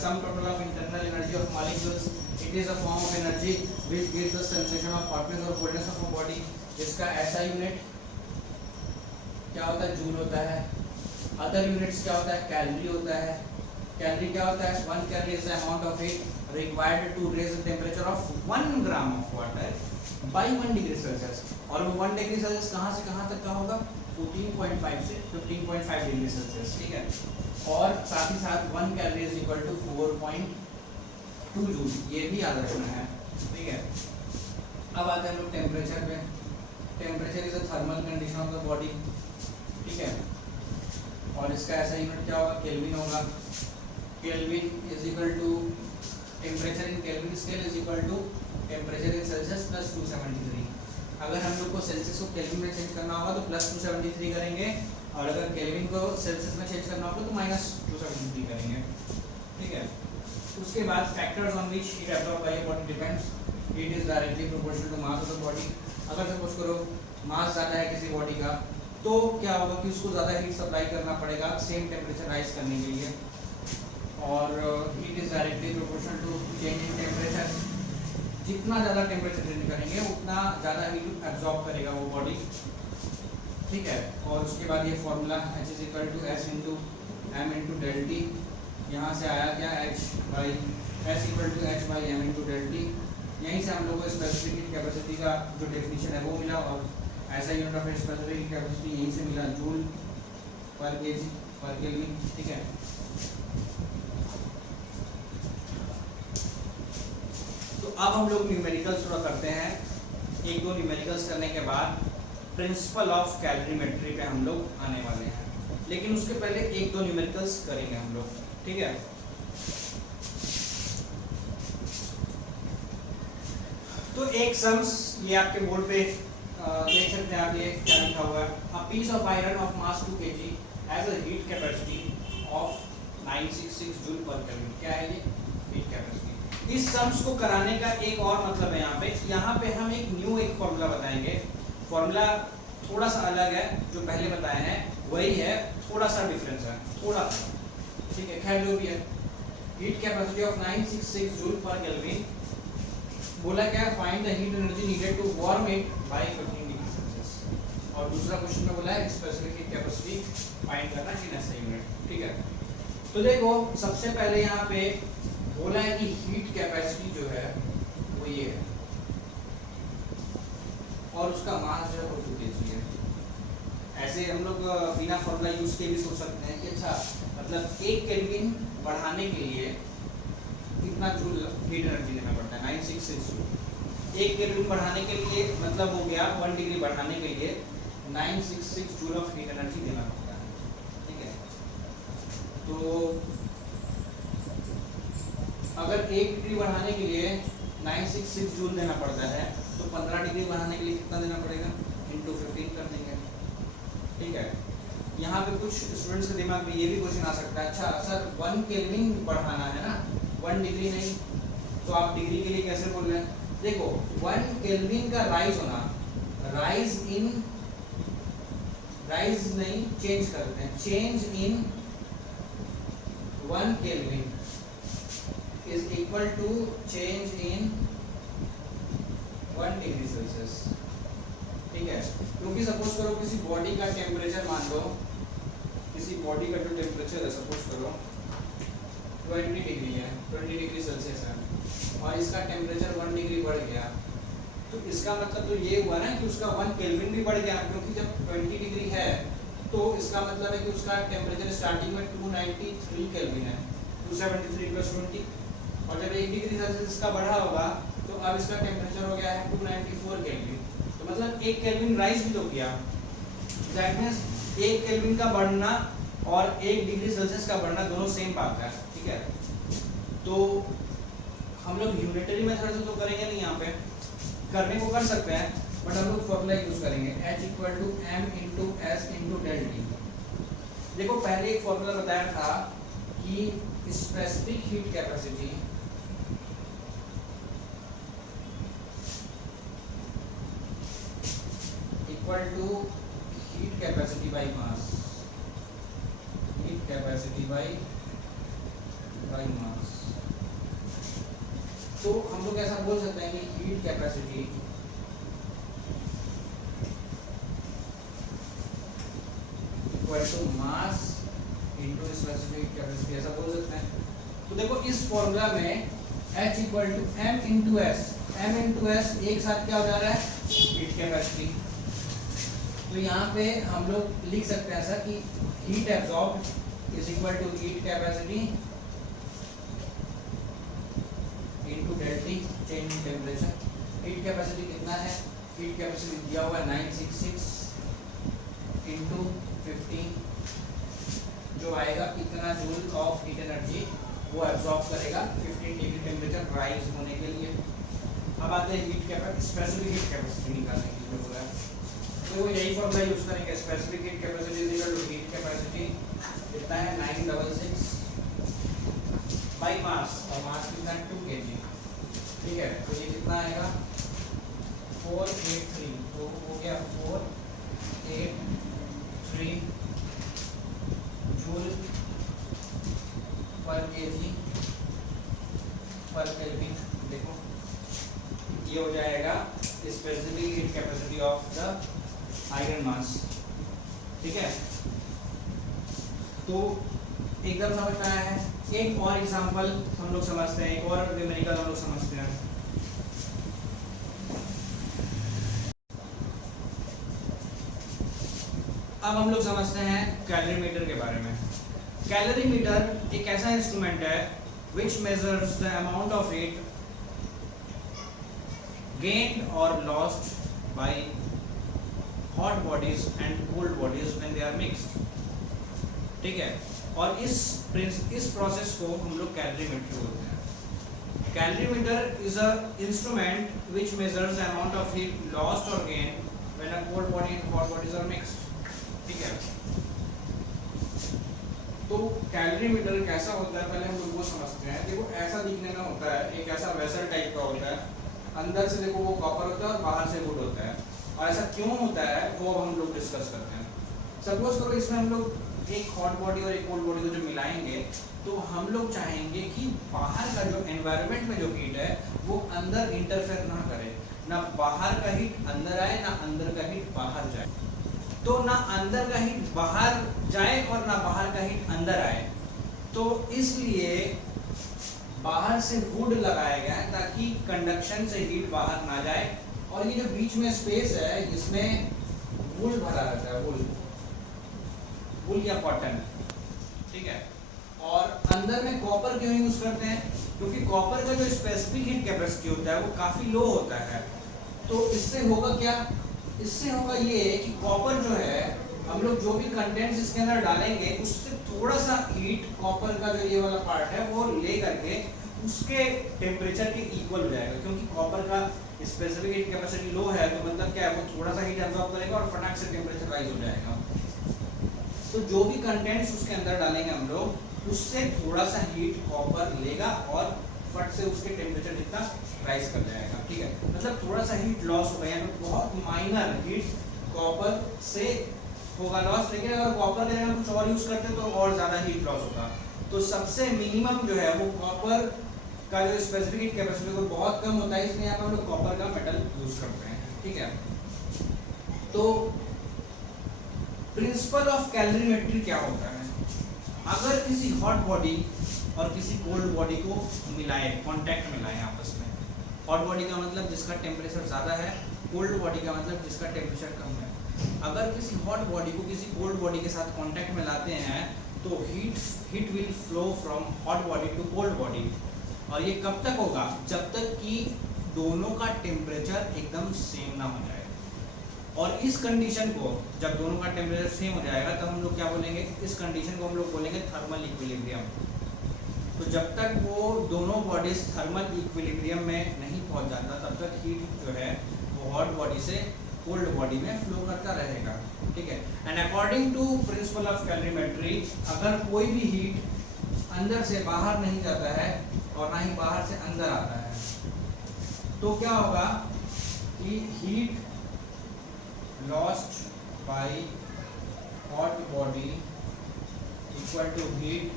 sum total of internal energy of molecules. It is a form of energy which gives the sensation of hotness और कोल्डनेस ऑफ अ बॉडी। इसका ऐसा यूनिट क्या होता है? Joule होता है। अदर यूनिट्स क्या होता है? कैलोरी होता है। कैलोरी क्या होता है? 1 calorie is the amount of heat required to raise the temperature of 1 gram of water by 1 degree Celsius. और वो 1 डिग्री सेल्सियस कहाँ से कहाँ तक का होगा? 14.5 से 15.5 डिग्री सेल्सियस, ठीक है। और साथ ही साथ 1 calorie is equal to 4.2 joule, ये भी याद रखना है, ठीक है। अब आते हैं लोग टेम्परेचर पे। Temperature is a thermal condition of the body, ठीक है। और इसका ऐसा यूनिट क्या होगा? केल्विन होगा। Kelvin is equal to temperature in kelvin scale is equal to temperature in Celsius plus 273। अगर हम लोग को सेल्सियस को केल्विन में चेंज करना होगा तो प्लस 273 करेंगे, और अगर केल्विन को सेल्सियस में चेंज करना होगा तो माइनस 273 करेंगे, ठीक है। उसके बाद factors on which heat absorb by body depends. Heat is directly proportional to mass of the body. अगर सपोज करो मास ज़्यादा है किसी बॉडी का, तो क्या होगा कि उसको ज़्यादा हीट सप्लाई करना पड़ेगा सेम टेम्परेचर राइज करने के लिए। और heat is directly proportional to change in temperature. जितना ज़्यादा टेम्परेचर चेंज करेंगे उतना ज़्यादा हीट एब्जॉर्ब करेगा वो बॉडी, ठीक है। और उसके बाद ये formula H is equal to S into M into del T. यहाँ से आया क्या? H by S equal to H by M into del T. यहीं से हम लोग को स्पेसिफिक हीट कैपेसिटी का जो डेफिनेशन है वो मिला, और ऐसा unit of specific heat capacity यहीं से मिला, जूल पर केजी पर केल्विन, ठीक है। तो अब हम लोग न्यूमेरिकल्स थोड़ा करते हैं। एक दो न्यूमेरिकल्स करने के बाद प्रिंसिपल ऑफ कैलोरीमेट्री पे हम लोग आने वाले हैं, लेकिन उसके पहले एक दो न्यूमेरिकल्स करेंगे हम लोग, ठीक है। तो एक सम्स ये आपके बोर्ड पे देख सकते हैं आप, ये क्या लिखा हुआ है? A piece of iron of mass 2 kg has a heat capacity of 966 joule per kelvin. क्या है ये? Heat capacity. इस सम्स को कराने का एक और मतलब है यहाँ पे हम एक न्यू एक फॉर्मूला बताएंगे। फॉर्मूला थोड़ा सा अलग है, जो पहले बताए हैं वही है, थोड़ा सा डिफरेंस है, थोड़ा सा, ठीक है। खैर जो भी है, heat capacity of 966 joule per kelvin. बोला क्या? Find the heat energy needed to warm it by 15 degree Celsius. और दूसरा क्वेश्चन में बोला है स्पेसिफिक हीट कैपेसिटी फाइंड करना इन ऐसा यूनिट, ठीक है। तो देखो सबसे पहले यहाँ पे बोला है कि हीट कैपेसिटी जो है वो ये है, और उसका मास जो है वो 2 kg है। ऐसे हम लोग बिना फॉर्मूला यूज के भी सोच सकते हैं कि अच्छा मतलब 1 केल्विन बढ़ाने के लिए कितना जूल हीट एनर्जी देना पड़ता है? 966 जूल। 1 केल्विन बढ़ाने के लिए मतलब हो गया 1 डिग्री बढ़ाने के लिए 966 जूल ऑफ हीट एनर्जी देना पड़ता है, ठीक है। तो अगर 1 डिग्री बढ़ाने के लिए 966 जूल देना पड़ता है, तो 15 डिग्री बढ़ाने के लिए कितना देना पड़ेगा? इंटू 15 कर देंगे, ठीक है। यहाँ पे कुछ स्टूडेंट्स के दिमाग में ये भी क्वेश्चन आ सकता है, अच्छा सर 1 केल्विन बढ़ाना है ना, 1 डिग्री नहीं, तो आप डिग्री के लिए कैसे बोल रहे हैं? देखो 1 केल्विन का राइज होना, राइज नहीं चेंज करते हैं, change in 1 kelvin is equal to change in 1 degree Celsius, ठीक है। क्योंकि सपोज करो किसी बॉडी का टेम्परेचर, मान लो किसी बॉडी का जो टेम्परेचर है सपोज करो 20 डिग्री है, 20 डिग्री सेल्सियस है, और इसका टेम्परेचर 1 डिग्री बढ़ गया, तो इसका मतलब तो ये हुआ ना कि उसका 1 केल्विन भी बढ़ गया, क्योंकि जब 20 डिग्री है तो इसका मतलब है कि उसका टेम्परेचर स्टार्टिंग में 293 केल्विन है, 273 प्लस 20, और जब 1 डिग्री सेल्सियस इसका बढ़ा होगा तो अब इसका टेम्परेचर हो गया है 294 केल्विन। तो मतलब 1 केल्विन राइज भी तो किया, दैट मींस 1 केल्विन का बढ़ना और 1 डिग्री सेल्सियस का बढ़ना दोनों सेम बात है, ठीक है। तो हम लोग यूनिटरी मेथड से तो करेंगे नहीं, यहाँ पे करने को कर सकते हैं, बट हम लोग फॉर्मूला यूज करेंगे H equal to M into S into del T. देखो पहले एक फॉर्मूला बताया था कि specific heat capacity equal to heat capacity by mass, heat capacity capacity by mass. तो हम लोग ऐसा बोल सकते हैं कि heat capacity equal to mass into specific capacity, ऐसा बोल सकते हैं। तो देखो इस फॉर्मूला में H equal to m into S, m into S एक साथ क्या हो जा रहा है, हीट कैपेसिटी। तो यहाँ पे हम लोग लिख सकते हैं ऐसा कि heat absorb is equal to heat capacity into delta T, change in temperature. Heat capacity कितना है, हीट कैपेसिटी दिया हुआ है 966 इंटू 15, जो आएगा कितना जूल ऑफ हीट एनर्जी वो एब्जॉर्ब करेगा 15 डिग्री टेम्परेचर राइज होने के लिए। अब आते हैं heat capacity, specific heat capacity निकालने के लिए बोला है, तो वो यही फॉर्मूला यूज करेंगे। Specific heat capacity is equal to heat capacity कितना है 966 बाई मास, और मास कितना है 2 kg, ठीक है। तो ये कितना आएगा 483, तो हो गया 483 जूल पर केजी पर केल्विन। देखो ये हो जाएगा specific heat capacity of the iron mass, ठीक है। तो एकदम समझ में आया है। एक और एग्जांपल हम लोग समझते हैं, एक और न्यूमेरिकल हम लोग समझते हैं। अब हम लोग समझते हैं कैलोरीमीटर के बारे में। कैलोरीमीटर एक ऐसा इंस्ट्रूमेंट है which measures the amount of heat gained or lost by hot bodies and cold bodies when they are mixed, ठीक है। और इस प्रोसेस को हम लोग कैलोरीमेट्री बोलते हैं। Calorimeter is a instrument which measures the amount of heat lost or gained when a cold body and hot bodies are mixed, ठीक है। तो कैलोरीमीटर कैसा होता है पहले हम लोग वो समझते हैं। देखो ऐसा दिखने में होता है, एक ऐसा वेसल टाइप का होता है, अंदर से देखो वो कॉपर होता है और बाहर से वुड होता है। और ऐसा क्यों होता है वो हम लोग डिस्कस करते हैं। सपोज करो इसमें हम लोग एक हॉट बॉडी और एक कोल्ड बॉडी को जो मिलाएंगे, तो हम लोग चाहेंगे कि बाहर का जो एनवायरनमेंट में जो हीट है वो अंदर इंटरफेयर ना करे, ना बाहर का हीट अंदर आए ना अंदर का हीट बाहर जाए। तो ना अंदर का हीट बाहर जाए और ना बाहर का हीट अंदर आए, तो इसलिए बाहर से वुड लगाया गया है ताकि कंडक्शन से हीट बाहर ना जाए। और ये जो बीच में स्पेस है इसमें वुल भरा रहता है, वुल या कॉटन, ठीक है। और अंदर में कॉपर क्यों यूज करते हैं, क्योंकि कॉपर का जो स्पेसिफिक हीट कैपेसिटी होता है वो काफी लो होता है। तो इससे होगा क्या, इससे होगा ये कि कॉपर जो है हम लोग जो भी कंटेंट्स इसके अंदर डालेंगे उससे थोड़ा सा हीट कॉपर का जो ये वाला पार्ट है वो ले करके उसके टेम्परेचर के इक्वल हो जाएगा। क्योंकि कॉपर का स्पेसिफिक हीट कैपेसिटी लो है तो मतलब क्या है, वो थोड़ा सा हीट एब्जॉर्ब करेगा और फटाक से टेम्परेचर राइज हो जाएगा। तो जो भी कंटेंट्स उसके अंदर डालेंगे हम लोग उससे थोड़ा सा हीट कॉपर लेगा और फट से उसके टेम्परेचर जितना राइज कर जाएगा, ठीक है। मतलब थोड़ा सा हीट लॉस होगा, यानी बहुत माइनर हीट कॉपर से होगा लॉस। लेकिन अगर कॉपर के जगह कुछ और यूज करते तो और ज्यादा हीट लॉस होगा। तो सबसे मिनिमम जो है वो कॉपर का जो स्पेसिफिक हीट कैपेसिटी वो बहुत कम होता है, इसलिए यहाँ पर हम लोग कॉपर का मेटल यूज करते हैं, ठीक है। तो प्रिंसिपल ऑफ कैलोरीमेट्री क्या होता है, अगर किसी हॉट बॉडी और किसी कोल्ड बॉडी को मिलाएं, कांटेक्ट में लाएं आपस में। हॉट बॉडी का मतलब जिसका टेम्परेचर ज़्यादा है, कोल्ड बॉडी का मतलब जिसका टेम्परेचर कम है। अगर किसी हॉट बॉडी को किसी कोल्ड बॉडी के साथ कांटेक्ट में लाते हैं तो heat will flow from hot body to cold body. और ये कब तक होगा, जब तक कि दोनों का टेम्परेचर एकदम सेम ना हो जाए। और इस कंडीशन को जब दोनों का टेम्परेचर सेम हो जाएगा तब हम लोग क्या बोलेंगे, इस कंडीशन को हम लोग बोलेंगे थर्मल इक्विलिब्रियम। तो जब तक वो दोनों बॉडीज थर्मल इक्विलिब्रियम में नहीं पहुंच जाता तब तक हीट जो है वो हॉट बॉडी से कोल्ड बॉडी में फ्लो करता रहेगा, ठीक है। And according to principle of calorimetry, अगर कोई भी हीट अंदर से बाहर नहीं जाता है और ना ही बाहर से अंदर आता है तो क्या होगा कि heat lost by hot body equal to heat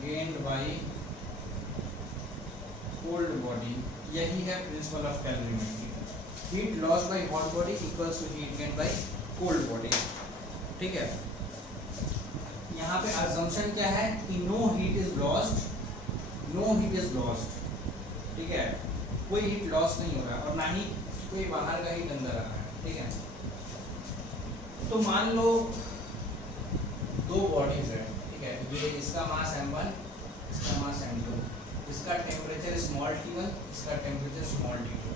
gained by cold body, यही है principle of calorimetry. Heat loss by hot body equals to heat gain by cold body. ठीक है, यहाँ पे अजम्पशन क्या है कि no heat is lost, no heat is lost. ठीक है, कोई हीट लॉस नहीं हो रहा है और ना ही कोई बाहर का हीट अंदर आ रहा है। ठीक है, तो मान लो दो बॉडीज है। ठीक है, ये इसका मास m1, इसका मास m2, इसका टेम्परेचर स्मॉल t1, इसका टेम्परेचर स्मॉल t2।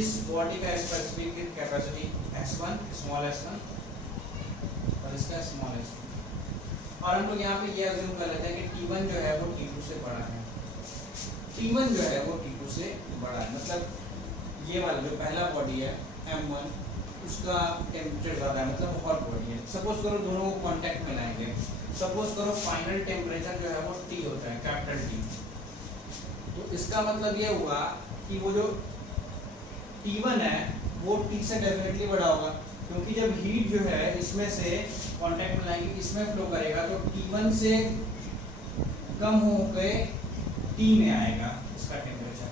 इस बॉडी का specific capacity s1 small s1 और इसका स्मॉल s2। और हम लोग यहाँ पे ये अज्यूम कर लेते हैं कि t1 जो है वो t2 से बड़ा है, t1 जो है वो t2 से बड़ा है। मतलब ये वाला जो पहला बॉडी है m1 उसका टेम्परेचर ज़्यादा है, मतलब हॉट बॉडी है। सपोज करो दोनों को कांटेक्ट में लाएंगे, सपोज करो फाइनल टेम्परेचर जो है वो T होता है, कैपिटल T। तो इसका मतलब ये हुआ कि वो जो T1 है वो T से डेफिनेटली बड़ा होगा, क्योंकि जब हीट जो है इसमें से कांटेक्ट में लाएंगे, इसमें फ्लो करेगा तो T1 से कम होकर T में आएगा, इसका टेम्परेचर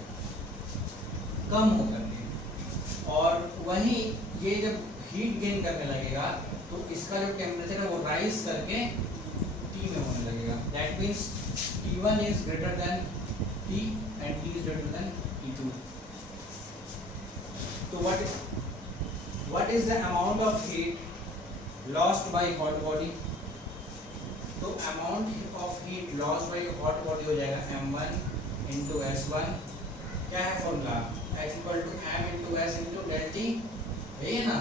कम होकर के। और वहीं ये जब हीट गेन करने लगेगा तो इसका जो टेम्परेचर है वो राइज करके T में होने लगेगा। That means T1 is greater than T and T is greater than T2। तो what is the amount of heat lost by hot body? तो amount of heat lost by hot body हो जाएगा m1 into s1। क्या है formula? h equal to m into s into del T, है ना?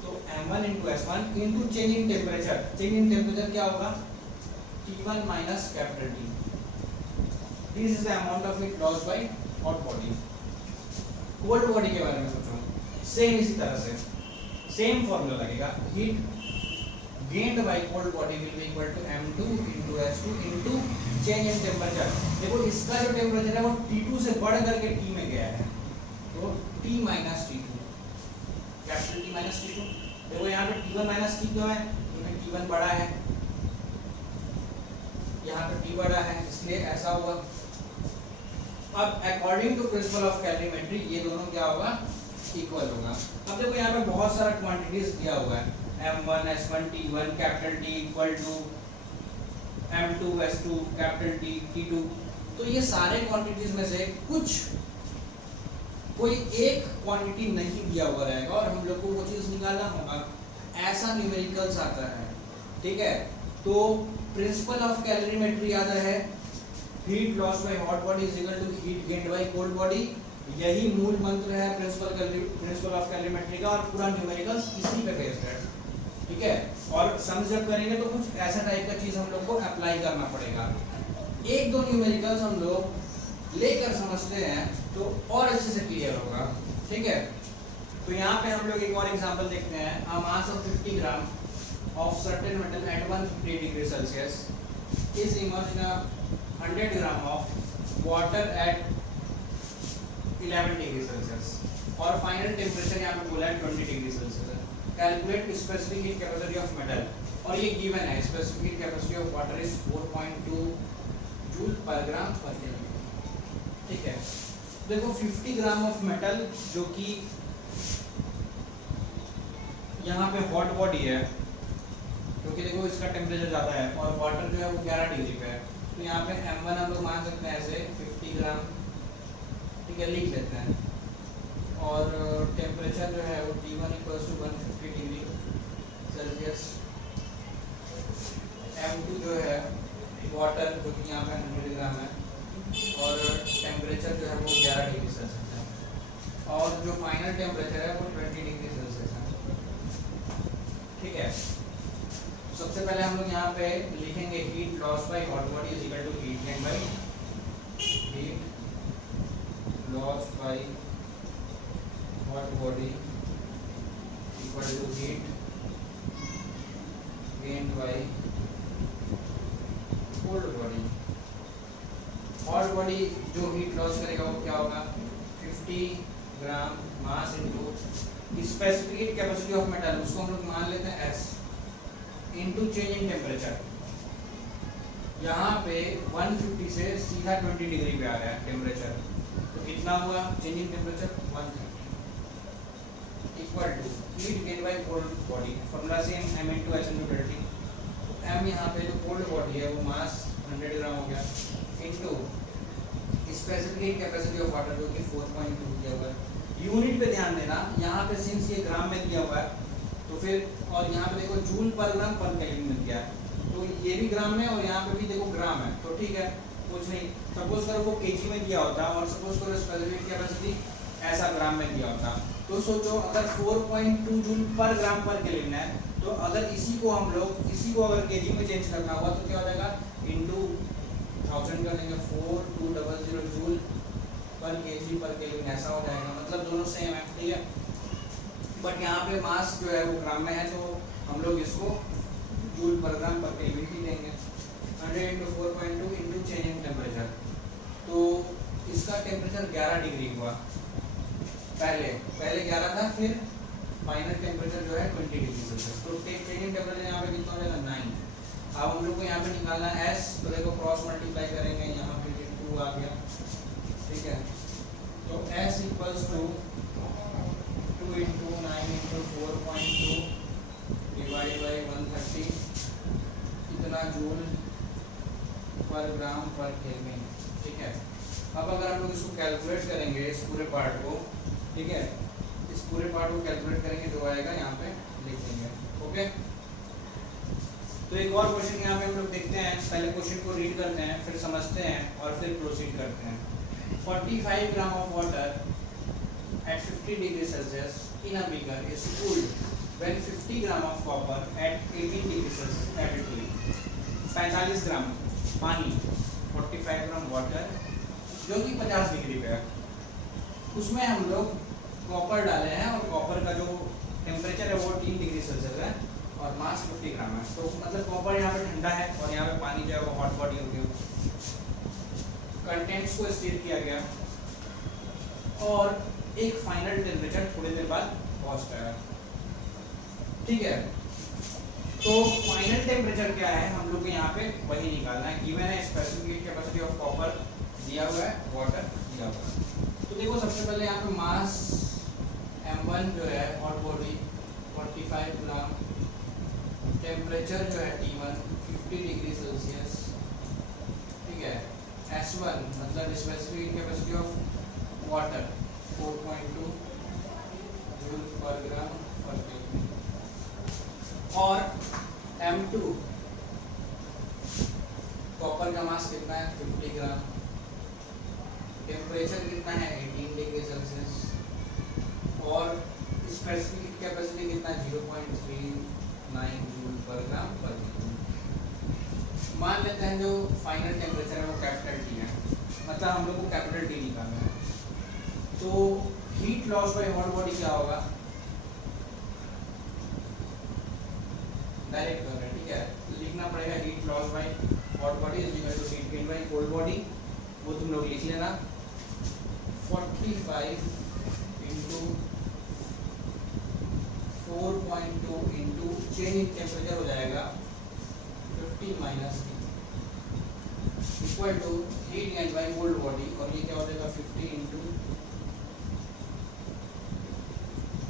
तो m1 into s1 into change in temperature। change in temperature क्या होगा? T1 minus capital T। This is the amount of heat lost by hot body। cold body के बारे में सोचो, same इसी तरह से सेम फॉर्मूला लगेगा। Heat gained by cold body will be equal to m2 into s2 into change in temperature। देखो इसका जो टेम्परेचर है वो T2 से बढ़ करके T में गया है, तो T minus T2, capital T minus T2। देखो यहाँ पे T1 minus T क्यों है? क्योंकि T1 बड़ा है, यहाँ पे T बड़ा है, इसलिए ऐसा हुआ। अब according to principle of calorimetry ये दोनों क्या होगा? इक्वल होगा। अब देखो यहाँ पे बहुत सारा क्वांटिटीज दिया हुआ है, m1 s1 t1 capital T equal to m2 s2 capital T t2। तो ये सारे क्वांटिटीज में से कोई एक क्वांटिटी नहीं दिया हुआ रहेगा और हम लोग को वो चीज़ निकालना होगा, ऐसा न्यूमेरिकल्स आता है। ठीक है, तो प्रिंसिपल ऑफ कैलोरीमेट्री याद है, heat loss by hot body is equal to heat gained by cold body. यही मूल मंत्र है प्रिंसिपल ऑफ कैलोरीमेट्री का और पूरा न्यूमेरिकल्स इसी पे बेस्ड है। ठीक है, और सम जब करेंगे तो कुछ ऐसा टाइप का चीज़ हम लोग को अप्लाई करना पड़ेगा। एक दो न्यूमेरिकल्स हम लोग लेकर समझते हैं तो और अच्छे से क्लियर होगा। ठीक है, तो यहाँ पे हम लोग एक और एग्जांपल देखते हैं। A mass of 50 gram of certain metal at 150 degree Celsius is immersed in 100 gram of water at 11 degree Celsius और फाइनल टेम्परेचर यहाँ पे बोला है 20 degree Celsius. Calculate specific heat capacity of metal, और ये गिवन है specific heat capacity of water is 4.2 joule per gram पर kelvin. ठीक है, देखो 50 ग्राम ऑफ मेटल जो कि यहाँ पे हॉट बॉडी है, क्योंकि देखो इसका टेम्परेचर ज़्यादा है और वाटर जो है वो 11 डिग्री पे है, तो यहाँ पे m1 हम लोग मान सकते हैं ऐसे 50 ग्राम। ठीक है, लिख लेते हैं। और टेम्परेचर जो है वो T1 equals to 150 degree Celsius. m2 जो है वाटर जो कि यहाँ पे 100 ग्राम है और टेम्परेचर जो है वो 11 डिग्री सेल्सियस है और जो फाइनल टेम्परेचर है वो 20 डिग्री सेल्सियस है। ठीक है, सबसे पहले हम लोग यहाँ पे लिखेंगे heat loss by hot body is equal to heat gain by heat loss by hot body equal to heat gain by cold body. Hot body जो हीट लॉस करेगा वो क्या होगा? 50 gram mass into specific capacity of metal, उसको हम लोग मान लेते हैं S। Into change in temperature. यहाँ पे 150 से सीधा 20 डिग्री पे आ रहा है टेम्परेचर, तो कितना हुआ change in temperature 130 equal to heat gain by cold body. Formula same m/s/Δt। m यहाँ पे जो कोल्ड बॉडी है वो मास 100 ग्राम हो गया into specific capacity of water जो कि 4.2 दिया हुआ है। यूनिट पे ध्यान देना, यहाँ पे सिंस ये ग्राम में दिया हुआ है तो फिर, और यहाँ पे देखो जूल पर ग्राम पर केल्विन में दिया है, तो ये भी ग्राम में और यहाँ पे भी देखो ग्राम है, तो ठीक है कुछ नहीं। सपोज करो वो केजी में दिया होता और सपोज करो स्पेसिफिक कैपेसिटी ऐसा ग्राम में दिया होता, तो सोचो अगर 4.2 जूल पर ग्राम पर केल्विन है, तो अगर इसी को हम लोग अगर केजी में चेंज करना हुआ तो क्या हो जाएगा इनटू 1000 कर देंगे 4200 जूल पर केजी पर केल्विन ऐसा हो जाएगा, मतलब दोनों सेम है, ठीक है। बट यहाँ पे मास जो है वो ग्राम में है तो हम लोग इसको जूल पर ग्राम पर केल्विन ही देंगे। 100 × 4.2 इंटू चेंज इन टेम्परेचर, तो इसका टेम्परेचर 11 डिग्री हुआ, पहले 11 था, फिर फाइनल टेम्परेचर जो है 20 डिग्री सेल्सियस। तो चेंज इन टेम्परेचर यहाँ पे कितना हो जाएगा 9। अब हम लोग को यहाँ पे निकालना है s, तो देखो क्रॉस मल्टीप्लाई करेंगे, यहाँ पे 2 आ गया, ठीक है। तो s equals to 2 × 9 × 4.2 divide by 130 इतना जूल पर ग्राम पर केल्विन, ठीक है। अब अगर हम लोग इसको कैलकुलेट करेंगे इस पूरे पार्ट को, ठीक है, इस पूरे पार्ट को कैलकुलेट करेंगे जो आएगा यहाँ पे लिख देंगे, ओके। तो एक और क्वेश्चन यहाँ पे हम लोग देखते हैं, पहले क्वेश्चन को रीड करते हैं, फिर समझते हैं और फिर प्रोसीड करते हैं। 45 ग्राम of water at 50 degree Celsius in a beaker is cooled when 50 gram of copper at 18 degree Celsius added to it। 45 ग्राम पानी, 45 ग्राम वाटर जो कि 50 डिग्री पे है, उसमें हम लोग कॉपर डाले हैं और कॉपर का जो टेम्परेचर है वो 3 डिग्री सेल्सियस है और मास 50 ग्राम है, तो मतलब कॉपर यहाँ पे ठंडा है और यहाँ पे पानी जो है वो हॉट बॉडी हो गई। कंटेंट्स को स्टीर किया गया और एक फाइनल टेम्परेचर थोड़ी देर बाद पहुंचता है, ठीक है। तो फाइनल टेम्परेचर क्या है हम लोग को यहाँ पे वही निकालना है। गिवन है स्पेसिफिक कैपेसिटी ऑफ कॉपर दिया हुआ है, वाटर दिया हुआ है। तो देखो सबसे पहले यहाँ पे मास m1 जो है हॉट बॉडी 45 ग्राम, टेम्परेचर जो है T1 50 डिग्री सेल्सियस, ठीक है। S1 मतलब specific capacity of water 4.2 joule per gram पर केल्विन, और M2 कॉपर का मास कितना है 50 ग्राम, टेम्परेचर कितना है 18 डिग्री सेल्सियस, और स्पेसिफिक कैपेसिटी कितना 0.39 जूल पर ग्राम पर केल्विन। मान लेते हैं जो फाइनल टेम्परेचर है वो कैपिटल T है, मतलब हम लोग को कैपिटल T निकालना है। तो heat loss by hot body क्या होगा, डायरेक्ट कर रहे हैं, ठीक है। लिखना पड़ेगा heat loss by hot body is equal to heat gain by cold body, वो तुम लोग लिख लेना। 45 into 4.2 into change in temperature हो जाएगा 50 minus equal to heat gain by cold body, और ये क्या हो जाएगा 50 इंटू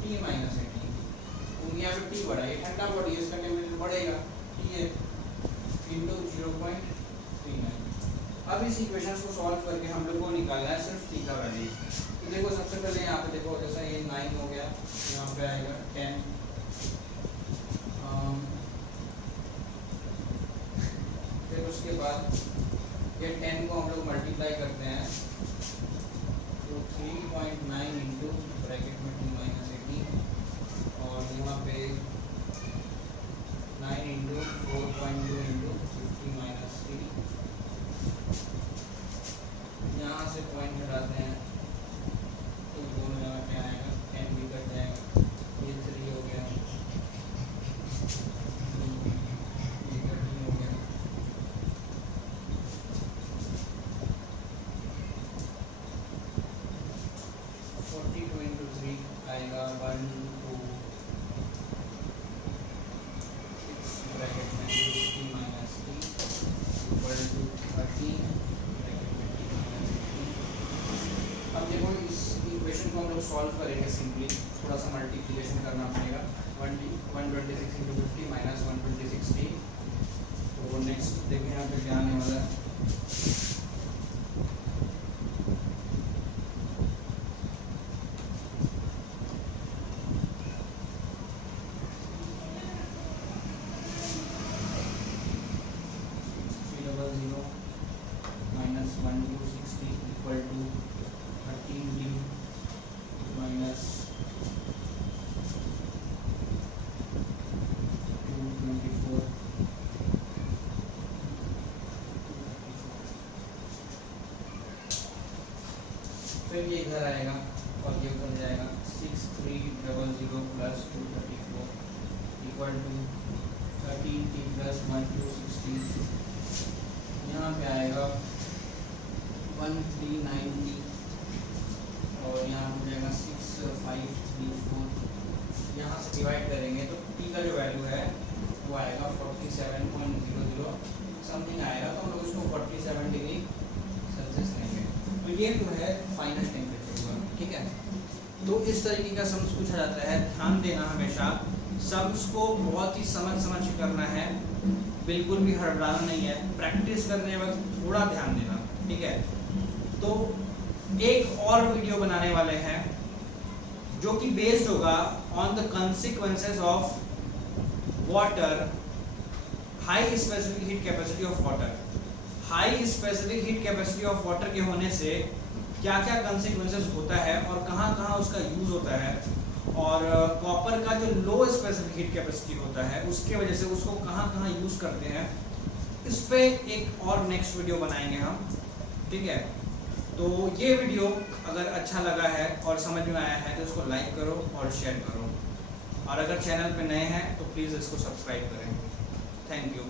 T माइनस 18। यहाँ पे T बढ़ा, ये ठंडा बॉडी है, इसका टेम्परेचर बढ़ेगा, ठीक है, इंटू 0.39। अब इस इक्वेशन को सॉल्व करके हम लोग को निकालना है सिर्फ T का वैल्यू। तो देखो सबसे पहले यहाँ पे देखो, जैसा ये 9 हो गया, यहाँ पे आएगा 10, फिर उसके बाद ये 10 को हम लोग मल्टीप्लाई करते हैं, तो 3.9 इंटू ब्रैकेट में 2 माइनस 18, और यहाँ पे 9 इंटू 4.2 इंटू 50 माइनस 3, यहाँ से पॉइंट हटाते हैं तो दोनों जगह क्या आएगा 10 भी कट जाएगा, ये 3 हो गया, ये 13 हो गया, 42 इंटू 3 आएगा 1 2 6 ब्रैकेट इक्वल टू 13। अब देखो इस इक्वेशन को हम लोग सॉल्व करेंगे सिंपली, थोड़ा सा मल्टीप्लिकेशन करना पड़ेगा। 126 इंटू 50 माइनस 126t। तो नेक्स्ट देखें यहाँ पे क्या आने वाला है। Minus 1260 equal to 13t minus 224। फिर ये इधर आएगा और ये उधर जाएगा। 6300 plus 234 equal to 13t plus 1260। यहाँ पे आएगा 1390 और यहाँ हो जाएगा 6534। यहाँ से डिवाइड करेंगे तो t का जो वैल्यू है वो आएगा 47.00 समथिंग आएगा। तो हम लोग उसको 47 डिग्री सेल्सियस लेंगे। तो ये जो है फाइनल टेम्परेचर हुआ, ठीक है। तो इस तरीके का सम्स पूछा जाता है। ध्यान देना हमेशा सम्स को बहुत ही समझ के करना है, बिल्कुल भी हड़बड़ाना नहीं है। प्रैक्टिस करने वक्त थोड़ा ध्यान देना, ठीक है। तो एक और वीडियो बनाने वाले हैं जो कि बेस्ड होगा on the consequences of water, high specific heat capacity of water. High specific heat capacity of water के होने से क्या क्या कॉन्सिक्वेंसेस होता है और कहाँ उसका यूज़ होता है, और कॉपर का जो लो स्पेसिफिक हीट कैपेसिटी होता है उसके वजह से उसको कहाँ यूज़ करते हैं। इस पे एक और नेक्स्ट वीडियो बनाएंगे हम, ठीक है। तो ये वीडियो अगर अच्छा लगा है और समझ में आया है तो इसको लाइक करो और शेयर करो, और अगर चैनल पे नए हैं तो प्लीज़ इसको सब्सक्राइब करें। Thank you.